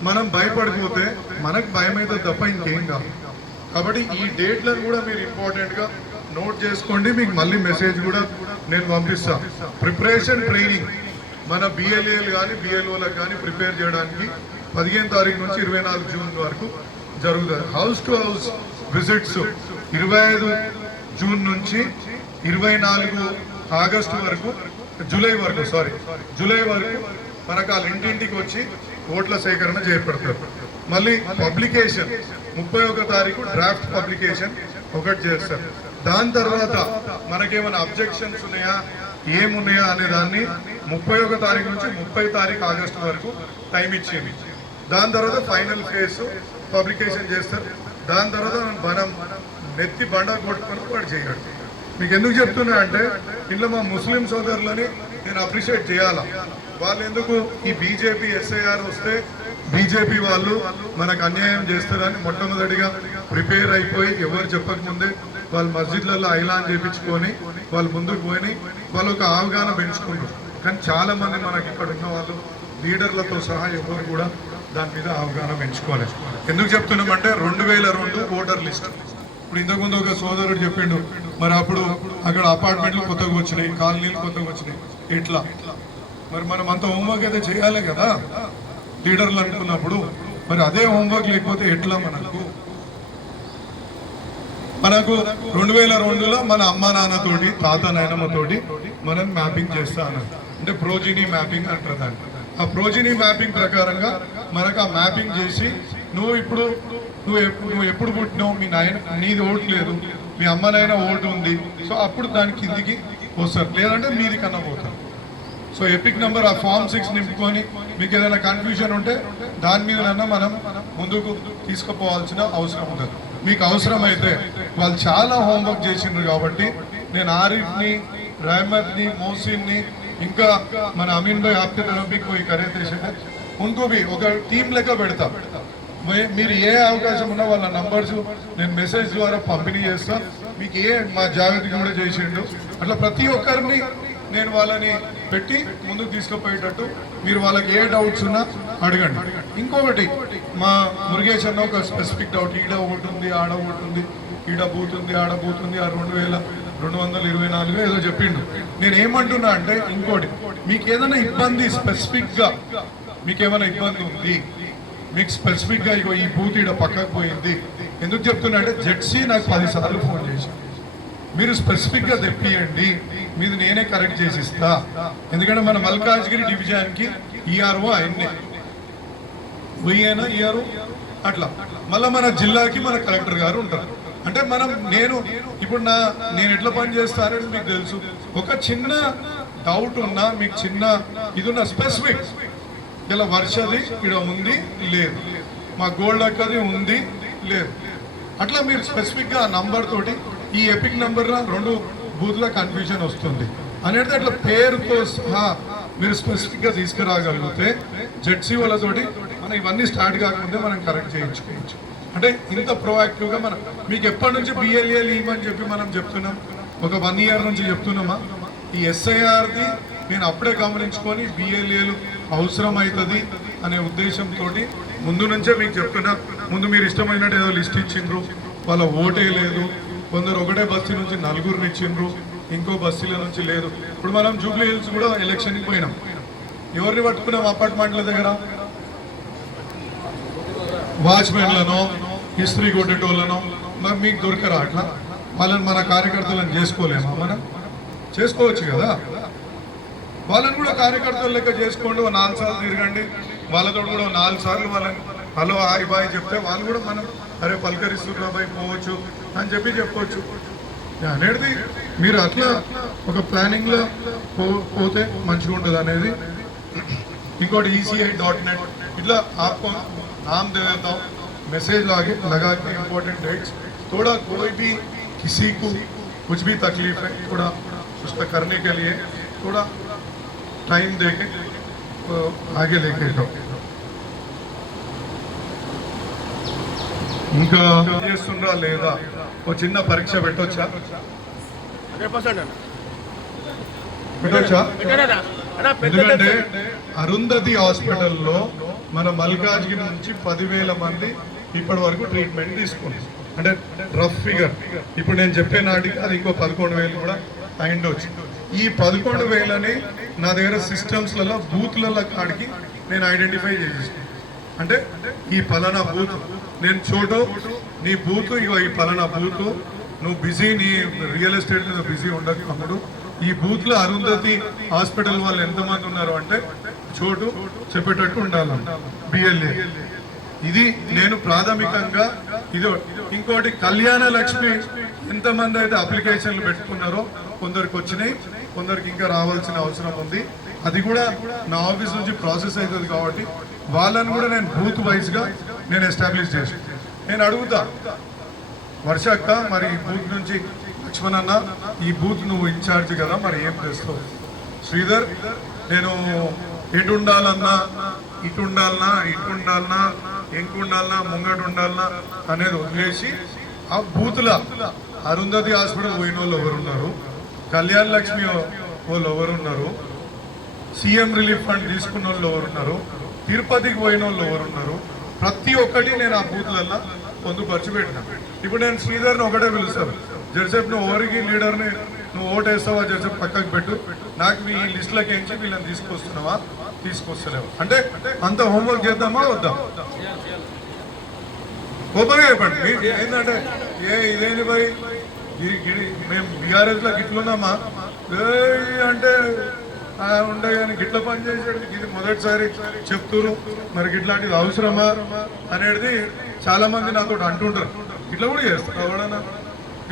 మనం భయపడిపోతే మనకు భయం అయితే తప్ప ఇంకేం కాదు. కాబట్టి ఈ డేట్లను కూడా మీరు ఇంపార్టెంట్గా నోట్ చేసుకోండి. మీకు మళ్ళీ మెసేజ్ కూడా నేను పంపిస్తాను. ప్రిపరేషన్ ట్రైనింగ్ మన BLAలు కానీ BLOలకు కానీ ప్రిపేర్ చేయడానికి 15వ తారీఖు నుంచి 24 జూన్ వరకు జరుగుతుంది. House to house visits 25 June నుంచి 24 ఆగస్టు వరకు, జూలై వరకు మనకు వాళ్ళ ఇంటింటికి వచ్చి ఓట్ల సేకరణ చేపడతారు. మళ్ళీ పబ్లికేషన్ 31 తారీఖు డ్రాఫ్ట్ పబ్లికేషన్ ఒకటి చేస్తారు. దాని తర్వాత మనకేమైనా అబ్జెక్షన్స్ ఉన్నాయా ఏమున్నాయా అనే దాన్ని 31 తారీఖు నుంచి 30 తారీఖు ఆగస్టు వరకు టైం ఇచ్చింది. దాని తర్వాత ఫైనల్ ఫేజ్ పబ్లికేషన్ చేస్తారు. దాని తర్వాత మనం నెత్తి బండ కొట్టుకొని వాడు చేయడు. మీకు ఎందుకు చెప్తున్నా అంటే ఇంట్లో మా ముస్లిం సోదరులని నేను అప్రిషియేట్ చేయాలా. వాళ్ళు ఎందుకు ఈ బీజేపీ ఎస్ఐఆర్ వస్తే బీజేపీ వాళ్ళు మనకు అన్యాయం చేస్తారని మొట్టమొదటిగా ప్రిపేర్ అయిపోయి ఎవరు చెప్పకముందే వాళ్ళు మస్జిద్లలో ఐలాన్ చేయించుకొని వాళ్ళు ముందుకు పోయి వాళ్ళు ఒక అవగాహన పెంచుకుంటారు. కానీ చాలా మంది మనకి ఇక్కడ ఉన్న వాళ్ళు లీడర్లతో సహా ఎవరు కూడా దాని మీద అవగాహన పెంచుకోలేదు. ఎందుకు చెప్తున్నామంటే 2002 ఓటర్ లిస్ట్. ఇప్పుడు ఇంతకుముందు ఒక సోదరుడు చెప్పిండు, మరి అప్పుడు అక్కడ అపార్ట్మెంట్లు కొత్తగా వచ్చినాయి, కాలనీలు కొత్తగా వచ్చినాయి, ఎట్లా మరి మనం అంత హోంవర్క్ అయితే చేయాలి కదా లీడర్లు అనుకున్నప్పుడు. మరి అదే హోంవర్క్ లేకపోతే ఎట్లా? మనకు 2002లో మన అమ్మ నాన్నతోటి తాత నాయనమ్మతోటి మనం మ్యాపింగ్ చేస్తా అన్నారు. అంటే ప్రోజినీ మ్యాపింగ్ అంటారు దాన్ని. ఆ ప్రోజినీ మ్యాపింగ్ ప్రకారంగా మనకు ఆ మ్యాపింగ్ చేసి నువ్వు ఎప్పుడు పుట్టినావు, మీ నాయన నీది ఓటు లేదు, మీ అమ్మ నాయన ఓటు ఉంది, సో అప్పుడు దాని కిందికి వస్తారు, లేదంటే మీది కన్నా పోతారు. సో ఎపిక్ నెంబర్ ఆ ఫామ్ 6 నింపుకొని మీకు ఏదైనా కన్ఫ్యూజన్ ఉంటే దాని మీదనన్నా మనం ముందుకు తీసుకుపోవాల్సిన అవసరం ఉంటుంది. మీకు అవసరమైతే వాళ్ళు చాలా హోంవర్క్ చేసిండ్రు కాబట్టి నేను ఆరిఫ్ని, रहमतनी, मोहसिननी, ఇంకా మన అమీన్ భాయ్ आपके तरफ भी कोई करे थे उनको भी ఒక టీం లెక్క పెడతా. మీరు ఏ అవకాశం ఉన్నా వాళ్ళ నంబర్స్ నేను మెసేజ్ ద్వారా పంపిణీ చేస్తా. మీకు మా జావేద్ కూడా చేసిండు అట్లా ప్రతి ఒక్కరిని నేను వాళ్ళని పెట్టి ముందుకు తీసుకుపోయేటట్టు మీరు వాళ్ళకి ఏ డౌట్స్ ఉన్నా అడగండి. ఇంకొకటి మా మురుగేష్ అన్న ఒక స్పెసిఫిక్ డౌట్, ఈడ ఒకటి ఉంది, ఆడ ఒకటి ఉంది, ఈడ బూత్ ఉంది, ఆడ బూత్ ఉంది, ఆ 2224 ఏదో చెప్పిండు. నేను ఏమంటున్నా అంటే ఇంకోటి, మీకు ఏదైనా ఇబ్బంది స్పెసిఫిక్గా మీకు ఏమైనా ఇబ్బంది ఉంది, మీకు స్పెసిఫిక్గా ఇగో ఈ బూత్ ఈడ పక్కకు పోయింది, ఎందుకు చెప్తున్నా అంటే జెడ్సీ నాకు 10 సార్లు ఫోన్ చేసి మీరు స్పెసిఫిక్గా తెప్పియండి, మీది నేనే కరెక్ట్ చేసి ఇస్తా. ఎందుకంటే మన మల్కాజ్గిరి డివిజన్కి ఈఆర్ఓ ఆయన్నే వెయ్యేనా ఈఆర్ఓ అట్లా, మళ్ళీ మన జిల్లాకి మన కలెక్టర్ గారు ఉంటారు. అంటే నేను ఇప్పుడు నేను ఎట్లా పని చేస్తానని మీకు తెలుసు. ఒక చిన్న డౌట్ ఉన్నా, మీకు చిన్న ఇది ఉన్న స్పెసిఫిక్, ఇలా వర్షది ఇక్కడ ఉంది లేదు, మా గోల్డ్ అక్కది ఉంది లేదు, అట్లా మీరు స్పెసిఫిక్గా ఆ నంబర్ తోటి ఈ ఎపిక్ నెంబర్లో 2 బూత్ల కన్ఫ్యూజన్ వస్తుంది అనేది అట్లా పేరుతో సహా మీరు స్పెసిఫిక్గా తీసుకురాగలిగితే జెడ్సీ వాళ్ళతోటి మనం ఇవన్నీ స్టార్ట్ కాకముందే మనం కరెక్ట్ చేయించుకోవచ్చు. అంటే ఇంత ప్రోయాక్టివ్గా మనం మీకు ఎప్పటి నుంచి బిఎల్ఏలు ఇవ్వమని చెప్పి మనం చెప్తున్నాం, ఒక 1 ఇయర్ నుంచి చెప్తున్నామా. ఈ ఎస్ఐఆర్ది నేను అప్పుడే గమనించుకొని బిఎల్ఏలు అవసరం అవుతుంది అనే ఉద్దేశంతో ముందు నుంచే మీకు చెప్తున్నా. ముందు మీరు ఇష్టమైనట్టు ఏదో లిస్ట్ ఇచ్చిండ్రు, వాళ్ళ ఓటే లేదు, కొందరు ఒకటే బస్తీ నుంచి 4 ఇచ్చిండ్రు, ఇంకో బస్తీల నుంచి లేదు. ఇప్పుడు మనం జూబ్లీ హిల్స్ కూడా ఎలక్షన్కి పోయినాం, ఎవరిని పట్టుకున్నాం అపార్ట్మెంట్ల దగ్గర, వాచ్మెన్లను, హిస్టరీ కొట్టేటోళ్ళను. మరి మీకు దొరకరా అట్లా? వాళ్ళని మన కార్యకర్తలను చేసుకోలేమా? మనం చేసుకోవచ్చు కదా, వాళ్ళని కూడా కార్యకర్తల లెక్క చేసుకోండి. 4 సార్లు తిరగండి, వాళ్ళతో కూడా 4 సార్లు వాళ్ళని హలో హాయ్ బాయ్ చెప్తే వాళ్ళు కూడా మనం అరే పలకరిస్తున్నా బాయ్ పోవచ్చు అని చెప్పొచ్చు అనేది. మీరు అట్లా ఒక ప్లానింగ్లో పోతే మంచిగా ఉంటుంది అనేది. ఇంకోటి ECI.net ఇట్లా आपको नाम दे देता हूँ, मैसेज लगा के इम्पोर्टेंट डेट्स, थोड़ा कोई भी किसी को कुछ भी तकलीफ है थोड़ा उसका करने के लिए थोड़ा टाइम दे के आगे लेके जाओ. ఇంకా చేస్తుండ్రా లేదా ఒక చిన్న పరీక్ష పెట్టొచ్చా? ఎందుకంటే అరుంధతి హాస్పిటల్లో మన మల్కాజ్గిరి నుంచి 10,000 మంది ఇప్పటి వరకు ట్రీట్మెంట్ తీసుకున్నారు. అంటే రఫ్ ఫిగర్ ఇప్పుడు నేను చెప్పే నాటికి అది ఇంకో 11,000 కూడా అయిండొచ్చు. ఈ 11,000ని నా దగ్గర సిస్టమ్స్లలో బూత్లలో కాడికి నేను ఐడెంటిఫై చేసేసాను. అంటే ఈ పలానా బూత్ నేను చోటు నీ బూత్ ఇగో ఈ పలానా బూత్ నువ్వు బిజీ నీ రియల్ ఎస్టేట్ మీద బిజీ ఉండదు తమ్ముడు ఈ బూత్ లో అరుంధతి హాస్పిటల్ వాళ్ళు ఎంతమంది ఉన్నారు అంటే చోటు చెప్పేటట్టు ఉండాలంట బిఎల్ఏ ఇది నేను ప్రాథమికంగా ఇది ఇంకోటి కళ్యాణ లక్ష్మి ఎంతమంది అయితే అప్లికేషన్లు పెట్టుకున్నారో కొందరికి వచ్చినాయి కొందరికి ఇంకా రావాల్సిన అవసరం ఉంది అది కూడా నా ఆఫీస్ నుంచి ప్రాసెస్ అవుతుంది కాబట్టి వాళ్ళని కూడా నేను బూత్ వైజ్ గా నేను ఎస్టాబ్లిష్ చేసి నేను అడుగుతా వర్షక్క మరి ఈ బూత్ నుంచి లక్ష్మణ్ అన్న ఈ బూత్ నువ్వు ఇన్ఛార్జ్ కదా మరి ఏం చేస్తావు శ్రీధర్ నేను ఎటు ఉండాలన్నా ఇటు ఉండాలన్నా ఇటు ఉండాలన్నా ఎంకు ఉండాలన్నా ముంగటు ఉండాలన్నా అనేది వదిలేసి ఆ బూత్ల అరుంధతి హాస్పిటల్ పోయిన వాళ్ళు ఎవరున్నారు కళ్యాణ్ లక్ష్మి వాళ్ళు ఎవరున్నారు సీఎం రిలీఫ్ ఫండ్ తీసుకున్న వాళ్ళు ఎవరున్నారు తిరుపతికి పోయిన వాళ్ళు ఎవరున్నారు ప్రతి ఒక్కటి నేను ఆ బూత్లల్లో పొందుపరిచి పెట్టిన ఇప్పుడు నేను శ్రీధర్ని ఒకటే పిలుస్తాను జడ్సేపు నువ్వు ఎవరికి లీడర్ని నువ్వు ఓటు వేస్తావా జడ్సేపు పక్కకు పెట్టు నాకు ఈ లిస్టులకి ఎంచి వీళ్ళని తీసుకొస్తున్నావా తీసుకొస్తలేవు అంటే అంత హోంవర్క్ చేద్దామా వద్దా ఓపెన్గా చెప్పండి ఏంటంటే ఇదేంటి మరి మేము బీఆర్ఎస్ లో గిట్లున్నామా అంటే ఉండే కానీ గిట్ల పని చేసాడు ఇది మొదటిసారి చెప్తురు మరి గిట్లాంటిది అవసరమా అనేది చాలా మంది నాతో అంటుంటారు ఇట్లా కూడా చేస్తారు ఎవడన్నా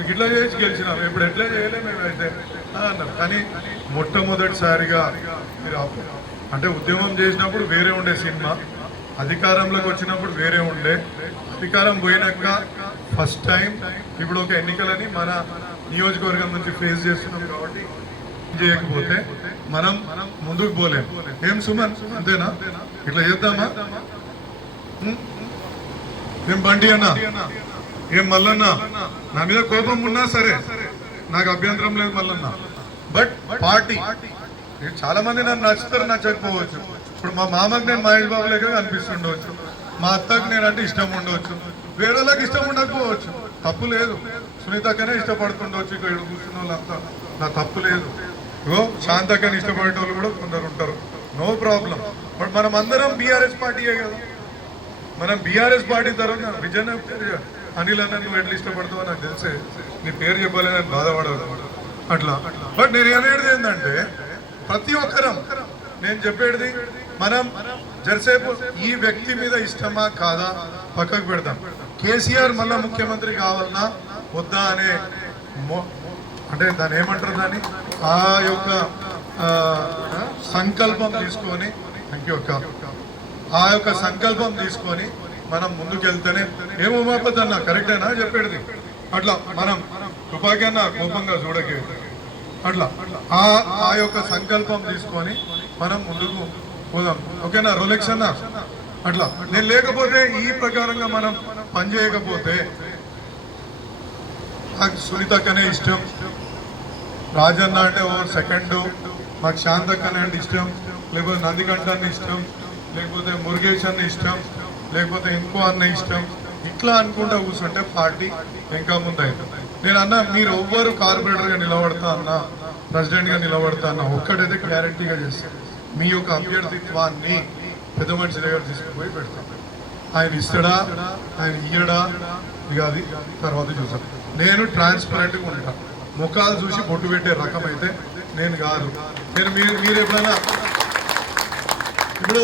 ఇట్లా చేసి గెలిచినాం ఇప్పుడు ఎట్లా చేయలే మేమైతే అన్నారు కానీ మొట్టమొదటిసారిగా మీరు అంటే ఉద్యమం చేసినప్పుడు వేరే ఉండే సినిమా అధికారంలోకి వచ్చినప్పుడు వేరే ఉండే అధికారం పోయినాక ఫస్ట్ టైం ఇప్పుడు ఒక ఎన్నికలని మన నియోజకవర్గం నుంచి ఫేస్ చేస్తున్నాం కాబట్టి చేయకపోతే మనం ముందుకు పోలేం ఏం సుమన్ అంతేనా ఇట్లా చేద్దామా ఏం బండి అన్న ఏం మల్లన్న నా మీద కోపం ఉన్నా సరే నాకు అభ్యంతరం లేదు మల్లన్న బట్ పార్టీ చాలా మంది నన్ను నచ్చుతారు నచ్చకపోవచ్చు ఇప్పుడు మా మామకు నేను మహేష్ బాబు లెక్క అనిపిస్తుండవచ్చు మా అత్తకు నేనంటే ఇష్టం ఉండవచ్చు వేరే వాళ్ళకి ఇష్టం ఉండకపోవచ్చు తప్పు లేదు సునీతకనే ఇష్టపడుతుండవచ్చు ఇక్కడ కూర్చున్న వాళ్ళంతా నా తప్పు లేదు శాంతకని ఇష్టపడే వాళ్ళు కూడా కొందరు ఉంటారు నో ప్రాబ్లం బట్ మనం అందరం బీఆర్ఎస్ పార్టీయే కదా మనం బీఆర్ఎస్ పార్టీ తరఫున విజయ్ అనిల్ అన్న నువ్వు ఎట్లా ఇష్టపడతావో నాకు తెలిసే నీ పేరు చెప్పాలని నేను బాధపడదు అట్లా బట్ నేను అనేది ఏంటంటే ప్రతి ఒక్కరం నేను చెప్పేది మనం జరసేపు ఈ వ్యక్తి మీద ఇష్టమా కాదా పక్కకు పెడతాం కేసీఆర్ మళ్ళా ముఖ్యమంత్రి కావాలన్నా వద్దా అనే అంటే దాన్ని ఏమంటారు దాన్ని ఆ యొక్క సంకల్పం తీసుకొని ఆ యొక్క సంకల్పం తీసుకొని మనం ముందుకెళ్తేనే ఏమో మాపదన్నా కరెక్టేనా చెప్పేది అట్లా మనం కృపాకన్నా కోపంగా చూడకే అట్లా ఆ యొక్క సంకల్పం తీసుకొని మనం ముందుకు పోదాం ఓకేనా రోలెక్స్ అన్న అట్లా నేను లేకపోతే ఈ ప్రకారంగా మనం పనిచేయకపోతే నాకు సునీతక్కనే ఇష్టం రాజన్న అంటే ఓ సెకండ్ మాకు శాంతక్కనే అంటే ఇష్టం లేకపోతే నందికంఠాన్ని ఇష్టం లేకపోతే మురుగేష్ అన్న ఇష్టం లేకపోతే ఇంకో అన్న ఇష్టం ఇట్లా అనుకుంటా కూర్చుంటే పార్టీ ఇంకా ముందు అవుతుంది నేను అన్నా మీరు ఎవ్వరు కార్పొరేటర్గా నిలబడతా అన్నా ప్రెసిడెంట్గా నిలబడతా అన్నా ఒక్కటైతే క్లారిటీగా చేస్తాను మీ యొక్క అభ్యర్థిత్వాన్ని పెద్ద మనిషి దగ్గర తీసుకుపోయి పెడతాం ఆయన ఇస్తాడా ఆయన ఇయ్యడా ఇక అది తర్వాత చూసాం నేను ట్రాన్స్పరెంట్గా ఉంటా ముఖాలు చూసి బొట్టు పెట్టే రకం అయితే నేను కాదు మీరు ఎప్పుడైనా ఇప్పుడు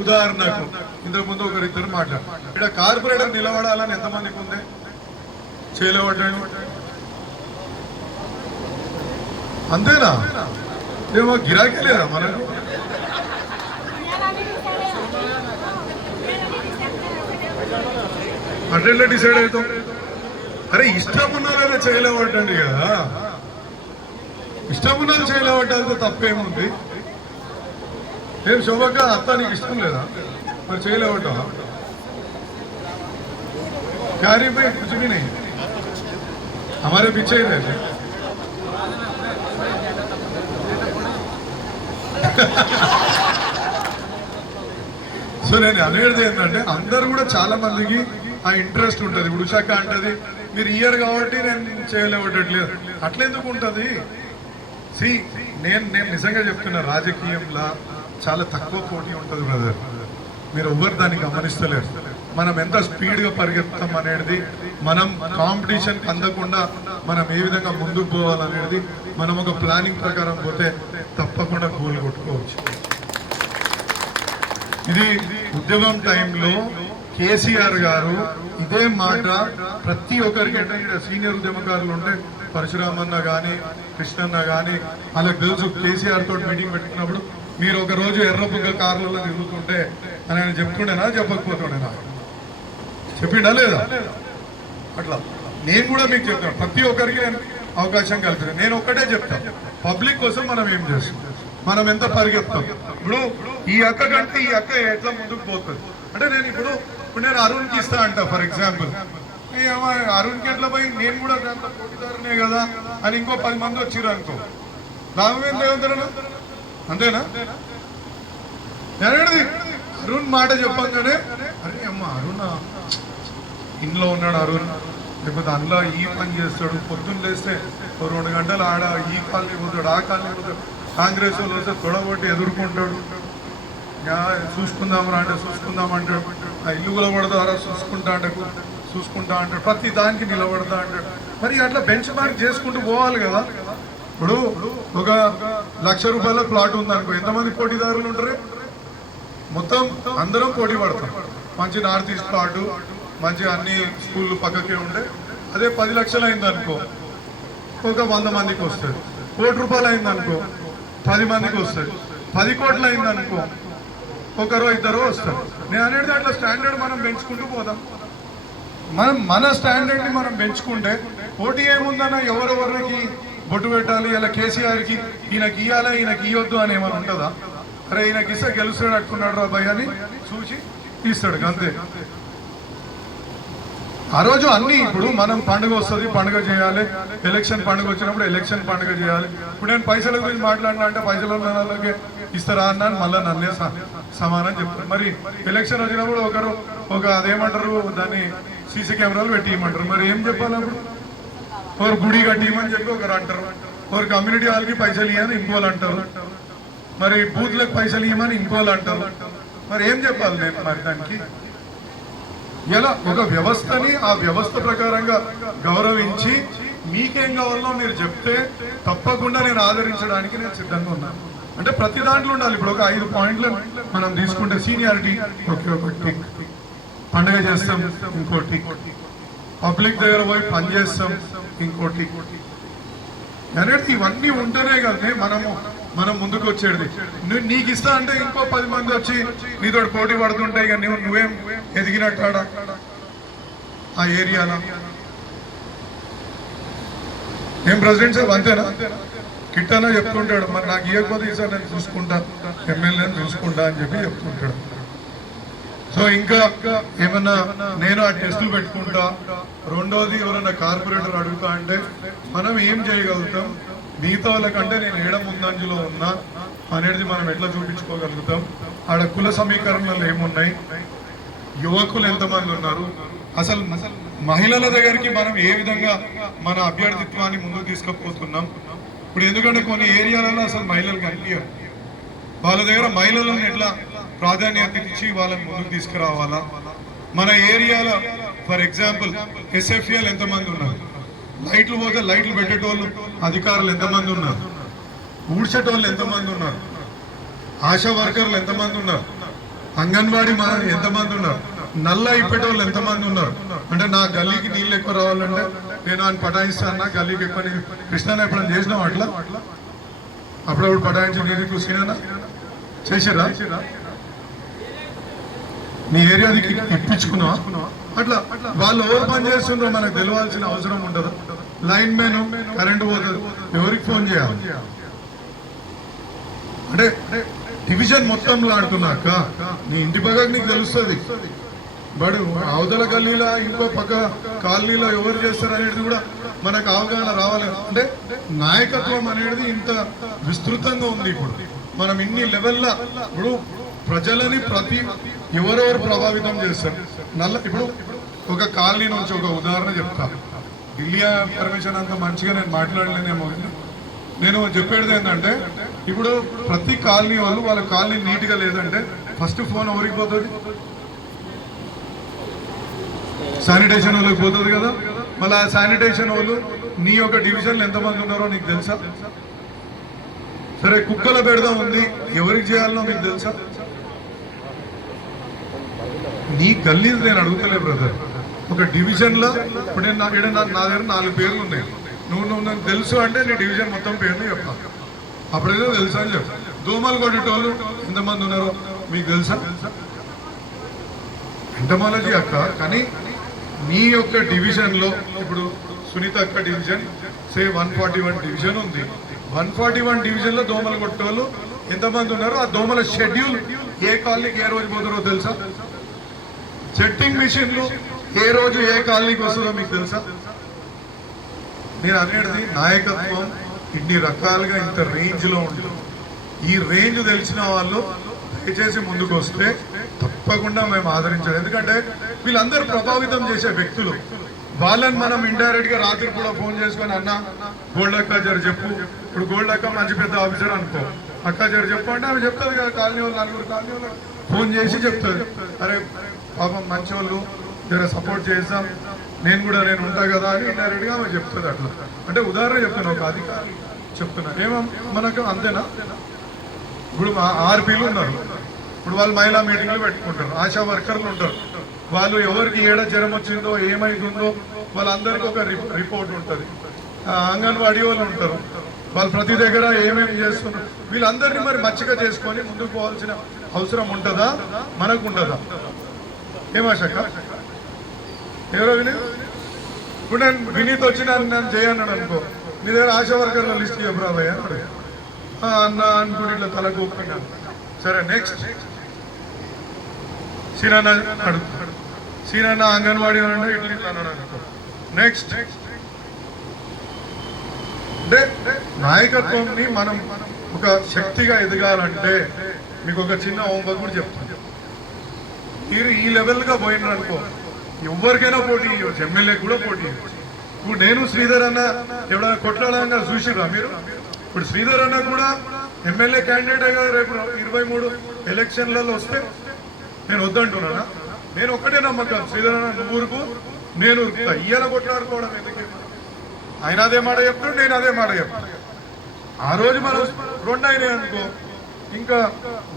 ఉదాహరణకు ఇంతకుముందు ఒకరిద్దరు మాట్లాడు ఇక్కడ కార్పొరేటర్ నిలబడాలని ఎంతమందికి ఉంది చేయలేవడ్డాను అంతేనా ఏమో గిరాకీ లేదా మనకు అట్లా డిసైడ్ అవుతాం అరే ఇష్టం ఉన్నారైనా చేయలేవట్టండి కదా ఇష్టం ఉన్నారు చేయలేవట్టాలితే తప్పేముంది ఏం శోభక్క అత్త నీకు ఇష్టం లేదా మరి చేయలేవట क्यारी पे कुछ भी नहीं हमारे पीछे ही रहते సో నేను అనేది ఏంటంటే అందరు కూడా చాలా మందికి ఆ ఇంట్రెస్ట్ ఉంటుంది ఉడుశాక అంటది మీరు ఇయర్ కాబట్టి నేను చేయలేవట్లేదు అట్లెందుకు ఉంటుంది నేను నిజంగా చెప్తున్నా రాజకీయంలో చాలా తక్కువ పోటీ ఉంటుంది బ్రదర్ మీరు ఎవ్వరు దాన్ని గమనిస్తలేరు. మనం ఎంత స్పీడ్గా పరిగెత్తాం అనేది, మనం కాంపిటీషన్ అందకుండా మనం ఏ విధంగా ముందుకు పోవాలనేది మనం ఒక ప్లానింగ్ ప్రకారం పోతే తప్పకుండా గోల్ కొట్టుకోవచ్చు. ఇది ఉద్యమం టైంలో కేసీఆర్ గారు ఇదే మాట ప్రతి ఒక్కరికి, అంటే ఇక్కడ సీనియర్ ఉద్యమకారులు ఉంటే పరశురామన్న కానీ కృష్ణన్న కానీ వాళ్ళకి తెలుసు. కేసీఆర్ తోటి మీటింగ్ పెట్టుకున్నప్పుడు మీరు ఒక రోజు ఎర్రపుగ్గ కార్లలో తిరుగుతుంటే అని ఆయన చెప్పుకుంటేనా చెప్పకపోతుండేనా? చెప్పిండా లేదా? అట్లా నేను కూడా మీకు చెప్తాను, ప్రతి ఒక్కరికి నేను అవకాశం కల్పించాను. నేను ఒక్కటే చెప్తాను, పబ్లిక్ కోసం మనం ఏం చేస్తాం, మనం ఎంత పరిగెత్తాం. ఇప్పుడు ఈ అక్క కంటే ఈ అక్క ఎట్లా ముందుకు పోతుంది అంటే, ఇప్పుడు నేను అరుణ్కి ఇస్తా అంట ఫర్ ఎగ్జాంపుల్. అరుణ్కి ఎట్లా పోయి నేను కూడా దాంట్లో పోటీదారునే కదా అని ఇంకో 10 మంది వచ్చిర్రు అనుకో, లాభం ఏం లేవుతారా? అంతేనా? నేనది అరుణ్ మాట చెప్పంగానే అరే అమ్మ అరుణ్ ఇంట్లో ఉన్నాడు అరుణ్, లేకపోతే అందులో ఈ పని చేస్తాడు, పొద్దున్న లేస్తే 2 గంటలు ఆడ ఈ కాలనీ పోతాడు ఆ కాలనీ పోతాడు, కాంగ్రెస్ వాళ్ళు వస్తే తొడగొట్టి ఎదుర్కొంటాడు, చూసుకుందామరా అంటే చూసుకుందామంటాడు, ఆ ఇల్లు నిలబడతారా చూసుకుంటా అంటాడు, ప్రతి దానికి నిలబడతా అంటాడు. మరి అట్లా బెంచ్ మార్క్ చేసుకుంటూ పోవాలి కదా. ఇప్పుడు ఒక ₹1,00,000 ప్లాట్ ఉందనుకో, ఎంతమంది పోటీదారులు ఉంటారు? మొత్తం అందరం పోటీ పడతాం. మంచి నార్త్ ఈస్ట్ ప్లాటు, మంచి అన్ని స్కూళ్ళు పక్కకే ఉంటే అదే 10 లక్షలు అయిందనుకో, ఒక 100 మందికి వస్తుంది. ₹1,00,000 అయిందనుకో 10 మందికి వస్తుంది. 10 కోట్లు అయిందనుకో ఒకరో ఇద్దరో వస్తారు. నేను అనేది అట్లా స్టాండర్డ్ మనం పెంచుకుంటూ పోదాం. మన స్టాండర్డ్ని మనం పెంచుకుంటే పోటీ ఏముందన్నా ఎవరెవరికి బొట్టు పెట్టాలి, ఇలా కేసీఆర్కి ఈయనకి ఇవ్వాలా ఈయనకి ఇవ్వద్దు అని ఏమైనా ఉంటుందా? అరే ఈయనకి ఇస్తే గెలుస్తాడు అట్టుకున్నాడు రా భయ్ అని చూసి తీస్తాడు అంతే. ఆ రోజు అన్ని ఇప్పుడు మనం పండుగ వస్తుంది, పండుగ చేయాలి, ఎలక్షన్ పండుగ వచ్చినప్పుడు ఎలక్షన్ పండుగ చేయాలి. ఇప్పుడు నేను పైసల గురించి మాట్లాడినా అంటే పైసలు ఉన్న వాళ్ళకి ఇస్తారా అన్నాను, మళ్ళీ నన్నే సమానం చెప్తారు. మరి ఎలక్షన్ వచ్చినప్పుడు ఒక అదేమంటారు దాన్ని సీసీ కెమెరాలు పెట్టి ఇవ్వమంటారు. మరి ఏం చెప్పాలి అప్పుడు? ఒకరు గుడి కట్టిమని చెప్పి ఒకరు అంటారు, ఒకరు కమ్యూనిటీ హాల్కి పైసలు ఇవ్వని ఇంకోళ్ళు అంటారు, మరి బూత్లకు పైసలు ఇవ్వమని ఇంకోళ్ళు అంటారు. మరి ఏం చెప్పాలి నేను? మరి దానికి ఎలా ఒక వ్యవస్థని ఆ వ్యవస్థ ప్రకారంగా గౌరవించి మీకేం కావాలో మీరు చెప్తే తప్పకుండా నేను ఆదరించడానికి నేను సిద్ధంగా ఉన్నాను. అంటే ప్రతి దాంట్లో ఉండాలి. ఇప్పుడు ఒక 5 పాయింట్లు మనం తీసుకుంటే సీనియారిటీ ఒకటి, పండుగ చేస్తాం ఇంకోటి, పబ్లిక్ దగ్గర పోయి పని చేస్తాం ఇంకోటి అనేది, ఇవన్నీ ఉంటేనే కదా మనం ముందుకు వచ్చేది. నీకు ఇస్తా అంటే ఇంకో 10 మంది వచ్చి నీతో పోటీ పడుతుంటే ఇక నువ్వేం ఎదిగినట్టాడ ఆ ఏరియాలో. ఏం ప్రెసిడెంట్ సార్ అంతేనా? కిట్టానా చెప్తుంటాడు, మరి నాకు ఇవ్వకపోతే ఈసారి నేను చూసుకుంటా, ఎమ్మెల్యేని చూసుకుంటా అని చెప్పి చెప్తుంటాడు. సో ఇంకా ఏమన్నా నేను ఆ టెస్టులు పెట్టుకుంటా. రెండోది ఎవరన్నా కార్పొరేటర్ అడుగుతా అంటే మనం ఏం చేయగలుగుతాం, మిగతా వాళ్ళకంటే నేను ఏడ ముందంజలో ఉన్నా అనేది మనం ఎట్లా చూపించుకోగలుగుతాం. ఆడ కుల సమీకరణలు ఏమున్నాయి, యువకులు ఎంతమంది ఉన్నారు, అసలు మహిళల దగ్గరికి మనం ఏ విధంగా మన అభ్యర్థిత్వాన్ని ముందుకు తీసుకుపోతున్నాం. ఇప్పుడు ఎందుకంటే కొన్ని ఏరియాలలో అసలు మహిళలు కనిపించారు, వాళ్ళ దగ్గర మహిళలను ఎట్లా ప్రాధాన్యత ఇచ్చి వాళ్ళని ముందుకు తీసుకురావాలా. మన ఏరియాలో ఫర్ ఎగ్జాంపుల్ SFL ఎంతమంది ఉన్నారు, లైట్లు పోతే లైట్లు పెట్టేటోళ్ళు అధికారులు ఎంతమంది ఉన్నారు, ఊడ్చేటోళ్ళు ఎంతమంది ఉన్నారు, ఆశా వర్కర్లు ఎంతమంది ఉన్నారు, అంగన్వాడీ ఎంతమంది ఉన్నారు, నల్ల ఇప్పేటోళ్ళు ఎంతమంది ఉన్నారు. అంటే నా గల్లీకి నీళ్ళు ఎక్కువ రావాలంటే నేను ఆయన పటాయిస్తాను, గల్లీకి ఎక్కువ కృష్ణాన్ని ఎప్పుడైనా చేసినాం అట్లా అప్పుడప్పుడు పటాయించి నీరు చూసినా చేసిరా? నీ ఏరియాకి ఇప్పించుకున్నావా? అట్లా వాళ్ళు ఎవరు పని చేస్తుండ్రో మనకు తెలియాల్సిన అవసరం ఉండదు. లైన్ మ్యాన్ కరెంటు పోతుంది, ఎవరికి ఫోన్ చేయాలి? అంటే డివిజన్ మొత్తంలో ఆడుతున్నాక నీ ఇంటి పక్కకు నీకు తెలుస్తుంది, బట్ అవతల గల్లీలో ఇంకో పక్క కాలనీలో ఎవరు చేస్తారు అనేది కూడా మనకు అవగాహన రావాలి. అంటే నాయకత్వం అనేది ఇంత విస్తృతంగా ఉంది. ఇప్పుడు మనం ఇన్ని లెవెల్లా ఇప్పుడు ప్రజలని ఎవరెవరు ప్రభావితం చేస్తారు. ఇప్పుడు ఒక కాలనీ నుంచి ఒక ఉదాహరణ చెప్తా. ఢిల్లీ పర్మిషన్ అంత మంచిగా నేను మాట్లాడలేనేమో, నేను చెప్పేది ఏంటంటే ఇప్పుడు ప్రతి కాలనీ వాళ్ళ కాలనీ నీట్గా లేదంటే ఫస్ట్ ఫోన్ ఎవరికి పోతుంది? శానిటేషన్ వాళ్ళకి పోతుంది కదా. మళ్ళీ ఆ శానిటేషన్ వాళ్ళు నీ యొక్క డివిజన్లో ఎంతమంది ఉన్నారో నీకు తెలుసా? సరే కుక్కల పెడదాం ఉంది, ఎవరికి చేయాలనో మీకు తెలుసా? నీ గల్లీ నేను అడుగుతలే బ్రదర్. ఒక డివిజన్లో ఇప్పుడు నేను నా దగ్గర 4 పేర్లు ఉన్నాయి. నువ్వు నాకు తెలుసు అంటే నీ డివిజన్ మొత్తం పేర్లు చెప్తాను. అప్పుడేదో తెలుసా అని చెప్పు. దోమలు కొట్టేటోళ్ళు ఎంతమంది ఉన్నారో మీకు తెలుసా? ఎంటమాలజీ అక్క. కానీ మీ యొక్క డివిజన్లో ఇప్పుడు సునీత అక్క డివిజన్ 141 డివిజన్ ఉంది. 141 డివిజన్లో దోమలు కొట్టేవాళ్ళు ఎంతమంది ఉన్నారో ఆ దోమల షెడ్యూల్ ఏ కాలనీకి ఏ రోజు పోతారో తెలుసా? సెట్టింగ్ మిషన్లు ఏ రోజు ఏ కాలనీకి వస్తుందో మీకు తెలుసా? నేను అనేది నాయకత్వం ఇన్ని రకాలుగా ఇంత రేంజ్లో ఉంటుంది. ఈ రేంజ్ తెలిసిన వాళ్ళు దయచేసి ముందుకు వస్తే తప్పకుండా మేము ఆదరించాలి. ఎందుకంటే వీళ్ళందరూ ప్రభావితం చేసే వ్యక్తులు. వాళ్ళని మనం ఇండైరెక్ట్ గా రాత్రి కూడా ఫోన్ చేసుకొని అన్న గోల్డ్ అక్క జర చెప్పు. ఇప్పుడు గోల్డ్ అక్క మంచి పెద్ద ఆఫీసర్ అనుకో, అక్క జర చెప్పు అంటే ఆమె చెప్తుంది కదా. కాలనీ వాళ్ళు 4 కాలనీ వాళ్ళు ఫోన్ చేసి చెప్తుంది, అరే పాపం మంచి వాళ్ళు జర సపోర్ట్ చేద్దాం, నేను ఉంటా కదా అని ఇండైరెక్ట్ గా ఆమె చెప్తుంది. అట్లా అంటే ఉదాహరణ చెప్తున్నా, ఒక అధికారి చెప్తున్నా. ఏమో మనకు అంతేనా? ఇప్పుడు మా ఆర్పీలు ఉన్నారు, ఇప్పుడు వాళ్ళు మహిళా మీటింగ్లు పెట్టుకుంటారు, ఆశా వర్కర్లు ఉంటారు. వాళ్ళు ఎవరికి ఏడ జ్వరం వచ్చిందో ఏమైతుందో వాళ్ళందరికీ ఒక రిపోర్ట్ ఉంటుంది. అంగన్వాడీ వాళ్ళు ఉంటారు, వాళ్ళు ప్రతి దగ్గర ఏమేమి చేస్తున్నారు. వీళ్ళందరినీ మరి మచ్చిక చేసుకొని ముందుకు పోవాల్సిన అవసరం ఉంటుందా? మనకు ఉండదా? ఏమాశక్క ఎవరో ఇప్పుడు నేను వినీత్ వచ్చి నన్ను చేయన్నాడు అనుకో, మీ దగ్గర ఆశా వర్కర్ల లిస్ట్ చెప్పరాబయ్యా అన్న అనుకుని ఇట్లా తలకు ఒప్పుకున్నాను. సరే నెక్స్ట్ సీనన్న అడుగుతాడు, సీనన్న అంగన్వాడీ అంటే ఇట్లా అన్నాడు అనుకో. నెక్స్ట్ అంటే నాయకత్వంని మనం ఒక శక్తిగా ఎదగాలంటే మీకు ఒక చిన్న హోంవర్క్ కూడా చెప్తాను. మీరు ఈ లెవెల్గా పోయినారు అనుకో, ఎవరికైనా పోటీ ఇవ్వచ్చు, ఎమ్మెల్యే కూడా పోటీ ఇవ్వచ్చు. ఇప్పుడు నేను శ్రీధర్ అన్న ఎవరైనా కొట్లాడంగా చూసిరా మీరు? ఇప్పుడు శ్రీధర్ అన్న కూడా ఎమ్మెల్యే క్యాండిడేట్ గా రేపు 23 ఎలక్షన్లలో వస్తే నేను వద్దంటున్నానా? నేను ఒక్కటే నమ్మకం, శ్రీధర్ అన్న నువ్వు ఊరుకు, నేను ఉరుకుతా. ఇయ్యాల కొట్లాడుకోవడం ఎందుకే? ఆయన అదే మాట చెప్తాడు, నేను అదే మాట చెప్తాను. ఆ రోజు మనం 2 అయినాయి అనుకో, ఇంకా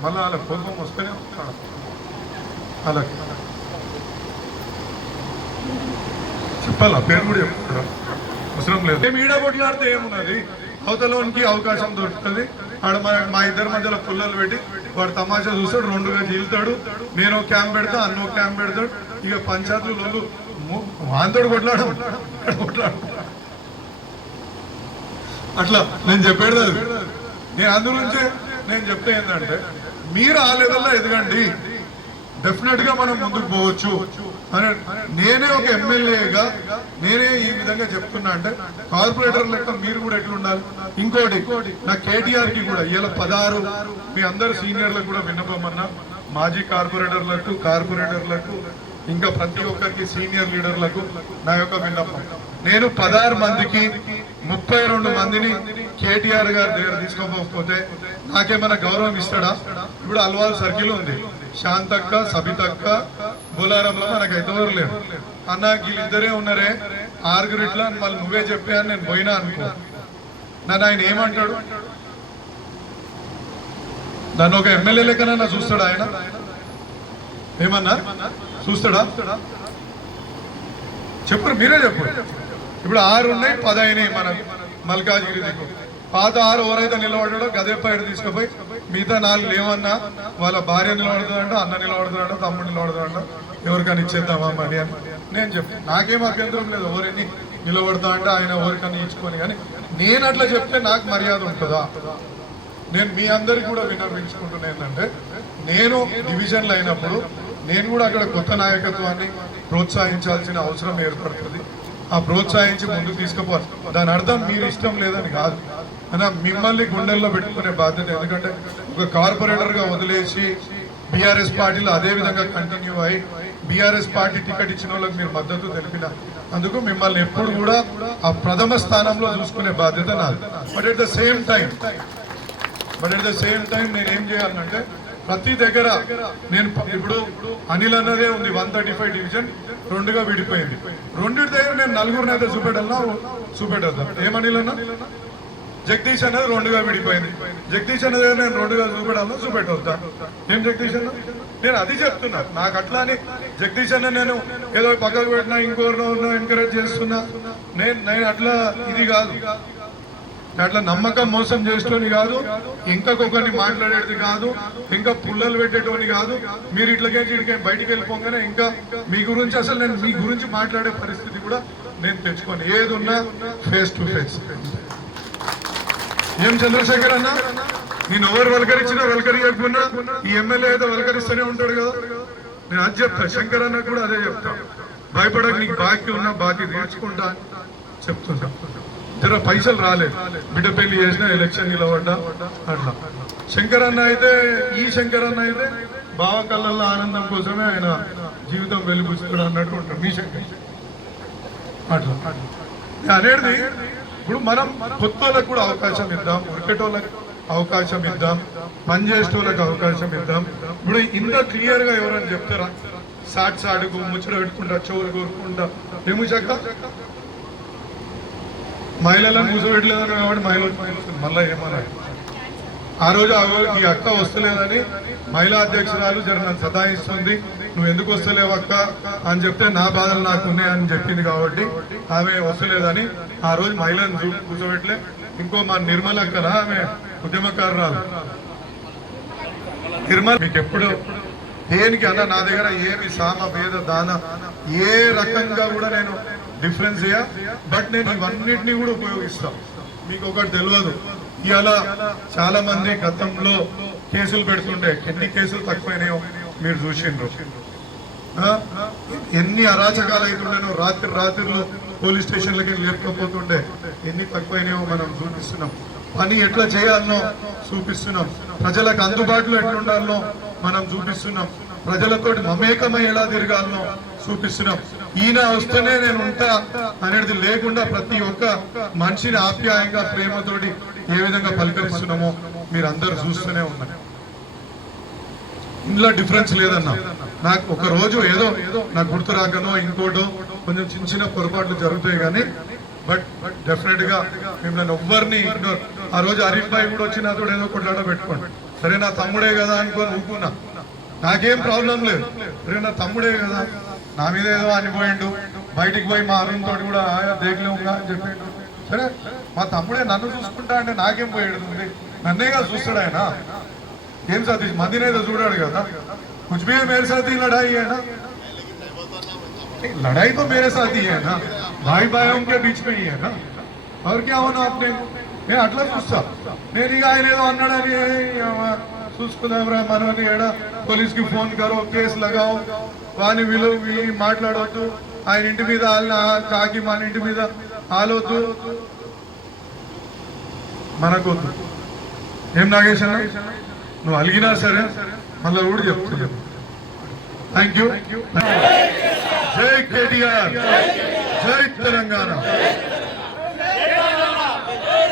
మళ్ళీ అలా కోపం వస్తూనే ఉంటాడు. అలా చెప్పాలా? పేరు కూడా చెప్తారా? అవసరం లేదు. మేము ఈడ కొట్లాడితే ఏమున్నది, అవతలోనికి అవకాశం దొరుకుతుంది. ఆడ మా ఇద్దరి మధ్యలో పుల్లలు పెట్టి వాడు తమాషా చూస్తాడు, 2గా చీలుతాడు. నేను క్యాంప్ పెడతా, అన్నో క్యాంప్ పెడతాడు. ఇక పంచాయతీలు వాంతోడు కొట్లాడు. అట్లా నేను చెప్పేది అది. నేను అందుగురించే నేను చెప్తే ఏంటంటే మీరు ఆ లెవెల్లో ఎదగండి, డెఫినెట్ గా మనం ముందుకు పోవచ్చు అని నేనే ఒక ఎమ్మెల్యేగా నేనే ఈ విధంగా చెప్తున్నా. అంటే కార్పొరేటర్ లెక్క మీరు కూడా ఎట్లుండాలి. ఇంకోటి నా కేటీఆర్ కి కూడా ఇలా 16 మీ అందరు సీనియర్లకు కూడా విన్నపమన్నా, మాజీ కార్పొరేటర్లకు ఇంకా ప్రతి ఒక్కరికి సీనియర్ లీడర్లకు నా యొక్క విన్నపం. నేను 16 మందికి 32 మందిని కేటీఆర్ గారి దగ్గర తీసుకోకపోతే నాకేమైనా గౌరవం ఇస్తాడా? ఇప్పుడు అల్వాల్ సర్కిల్ ఉంది, శాంతక్క, సబితక్క, బోలారంలో మనకు ఎవరు లేరు. అన్న వీళ్ళిద్దరే ఉన్నారే 6 ఇట్లా మళ్ళీ నువ్వే చెప్పా అని నేను పోయినా అనుకో, నన్ను ఆయన ఏమంటాడు? నన్ను ఒక ఎమ్మెల్యే లెక్కనన్నా చూస్తాడా ఆయన? ఏమన్నా చూస్తాడా? చెప్పరు, మీరే చెప్పరు. ఇప్పుడు 6 ఉన్నాయి, 10 అయినాయి మన మల్కాజ్గిరి దిక్కు. పాత 6 ఎవరైతే నిలబడ్డాడో గదే పైరు తీసుకుపోయి మిగతా 4 లేవన్నా వాళ్ళ భార్య నిలబడుతుందంట, అన్న నిలబడుతుందంట, తమ్ముడు నిలబడుతుందంట, ఎవరికైనా ఇచ్చేద్దామా మరి అని నేను చెప్తాను. నాకేం అభ్యంతరం లేదు, ఎవరిని నిలబడతా అంటే ఆయన ఎవరికైనా ఇచ్చుకొని. కానీ నేను అట్లా చెప్తే నాకు మర్యాద ఉంటుందా? నేను మీ అందరికి కూడా విన్నవించుకుంటున్నా ఏంటంటే, నేను డివిజన్లు అయినప్పుడు నేను కూడా అక్కడ కొత్త నాయకత్వాన్ని ప్రోత్సహించాల్సిన అవసరం ఏర్పడుతుంది. ఆ ప్రోత్సహించి ముందుకు తీసుకుపోవాలి. దాని అర్థం మీరు ఇష్టం లేదని కాదు, అన్న మిమ్మల్ని గుండెల్లో పెట్టుకునే బాధ్యత. ఎందుకంటే ఒక కార్పొరేటర్గా వదిలేసి బీఆర్ఎస్ పార్టీలో అదే విధంగా కంటిన్యూ అయ్యి బీఆర్ఎస్ పార్టీ టికెట్ ఇచ్చిన వాళ్ళకి మీరు మద్దతు తెలిపిన అందుకు మిమ్మల్ని ఎప్పుడు కూడా ఆ ప్రథమ స్థానంలో చూసుకునే బాధ్యత నాది. But at the same time నేనేం చేయాలంటే ప్రతి దగ్గర నేను ఇప్పుడు అనిల్ అన్నదే ఉంది 135 డివిజన్ రెండుగా విడిపోయింది. రెండింటి దగ్గర నేను నలుగురిని అయితే చూపెట్టద్దా ఏం అనిల్ అన్న? జగదీష్ అనేది రెండుగా విడిపోయింది. జగదీష్ అన్న దగ్గర నేను రెండుగా చూపెట్టవద్దా? ఏం జగదీష్ అన్న? నేను అది చెప్తున్నా. నాకు అట్లా అని జగదీష్ అన్న నేను ఏదో పక్కకు పెట్టినా ఇంకోరినో ఎంకరేజ్ చేస్తున్నా. నేను అట్లా ఇది కాదు, అట్లా నమ్మకం మోసం చేసేటోని కాదు, ఇంకొకరిని మాట్లాడేది కాదు, ఇంకా పుల్లలు పెట్టేటోని కాదు. మీరు ఇట్లకే బయటికి వెళ్ళిపోగానే ఇంకా మీ గురించి అసలు నేను మీ గురించి మాట్లాడే పరిస్థితి కూడా నేను తెచ్చుకోను. ఏది ఉన్నా ఫేస్ టు ఫేస్. ఏం చంద్రశేఖర్ అన్న, నేను ఎవరు వలకరించినా వలకరియకున్నా ఈ ఎమ్మెల్యే అయితే వలకరిస్తూనే ఉంటాడు కదా. నేను అది చెప్తా, శంకర్ అన్న కూడా అదే చెప్తా. భయపడక, నీకు బాకీ ఉన్నా బాకీ తీర్చుకుంటా చెప్తుంటా. జర పైసలు రాలేదు, బిడ్డ పెళ్లి చేసినా ఎలక్షన్ నిలబడ్డా అట్లా. శంకర్ అన్న అయితే ఈ శంకర్ అన్న అయితే బావ కళ్ళల్లో ఆనందం కోసమే ఆయన జీవితం వెలిబుచ్చుతాడు అన్నట్టు ఉంటాడు మీ శంకర్ అట్లా. అనేది ఇప్పుడు మనం కొత్త వాళ్ళకి కూడా అవకాశం ఇద్దాం, ఉరికేటోళ్ళకి అవకాశం ఇద్దాం, పనిచేసేటోళ్ళకి అవకాశం ఇద్దాం. ఇప్పుడు ఇంత క్లియర్ గా ఎవరైనా చెప్తారా? సాడుకు ముచ్చట పెట్టుకుంటా, చెవులు కోరుకుంటా ఏముచక్క మహిళలను మూసపెట్టలేదని కాబట్టి మహిళలు మళ్ళీ ఏమన్నా ఆ రోజు ఈ అక్క వస్తలేదని మహిళా అధ్యక్షురాలు జర నన్ను సతాయిస్తుంది, నువ్వు ఎందుకు వస్తలేవు అక్క అని చెప్తే నా బాధలు నాకు ఉన్నాయని చెప్పింది కాబట్టి ఆమె వస్తలేదని ఆ రోజు మహిళను కూర్చోబెట్టలే. ఇంకో మా నిర్మల అక్కన ఆమె ఉద్యమకారురాలు నిర్మల. మీకు ఎప్పుడు దేనికి అన్న నా దగ్గర ఏమి సామ భేద దాన ఏ రకంగా కూడా నేను డిఫరెన్స్ ఇయ్యా, బట్ నేను ఇవన్నిటినీ కూడా ఉపయోగిస్తాను. మీకు ఒకటి తెలియదు, ఇవాళ చాలా మంది గతంలో కేసులు పెడుతుంటే ఎన్ని కేసులు తక్కువైనాయో మీరు చూసిండ్రు. ఎన్ని అరాచకాలు అవుతుండేనో, రాత్రిలో పోలీస్ స్టేషన్లకి లేకపోతుండే ఎన్ని తక్కువైనాయో మనం చూపిస్తున్నాం. పని ఎట్లా చేయాలనో చూపిస్తున్నాం, ప్రజలకు అందుబాటులో ఎట్లుండాలనో మనం చూపిస్తున్నాం, ప్రజలతో మమేకమై ఎలా తిరగాలనో చూపిస్తున్నాం. ఈయన వస్తేనే నేను ఉంటా అనేది లేకుండా ప్రతి ఒక్క మనిషిని ఆప్యాయంగా ప్రేమతోటి ఏ విధంగా పలకరిస్తున్నామో మీరు అందరు చూస్తూనే ఉన్నారు. ఇందులో డిఫరెన్స్ లేదన్నా. నాకు ఒక రోజు ఏదో నాకు గుర్తు రాకనో ఇంకోటో కొంచెం చిన్న పొరపాట్లు జరుగుతాయి కానీ బట్ డెఫినెట్ గా మిమ్మల్ని ఎవ్వరిని ఇగ్నోర్. ఆ రోజు హరీఫ్ భాయ్ కూడా వచ్చి నాతో ఏదో కొట్లాడ పెట్టుకోండి, సరే నా తమ్ముడే కదా అనుకోని ఊపుకున్నా, నాకేం ప్రాబ్లం లేదు. సరే నా తమ్ముడే కదా, నా మీద ఏదో అనిపోయిండు, బయటికి పోయి మా అరుణ్ తోటి కూడా దేగలేముగా అని చెప్పిండు. సరే మా తమ్ముడే నన్ను చూసుకుంటా అంటే నాకేం పోయేది, నన్నేగా చూస్తాడు ఆయన. ఏం సతీష్ మందిని ఏదో చూడాడు కదా, कुछ भी है मेरे साथ ही लड़ाई है ना, लड़ाई तो मेरे साथ ही है ना, भाई भाइयों के बीच में ही है ना, और क्या होना आपने. నేను అట్లా చూస్తా. నేను ఇక ఆయన ఏదో అన్నాడని చూసుకుందాంరా మనని ఏడా పోలీస్కి ఫోన్ కరో, కేసు లగావు, వాని వీళ్ళు మాట్లాడవద్దు, ఆయన ఇంటి మీద కాకి మన ఇంటి మీద ఆలొద్దు, మనకొద్దు. ఏం నాగేశ్వర నువ్వు అలిగినా సరే మళ్ళీ కూడా చెప్తున్నా. Thank you. జై కేటీఆర్, జై తెలంగాణ.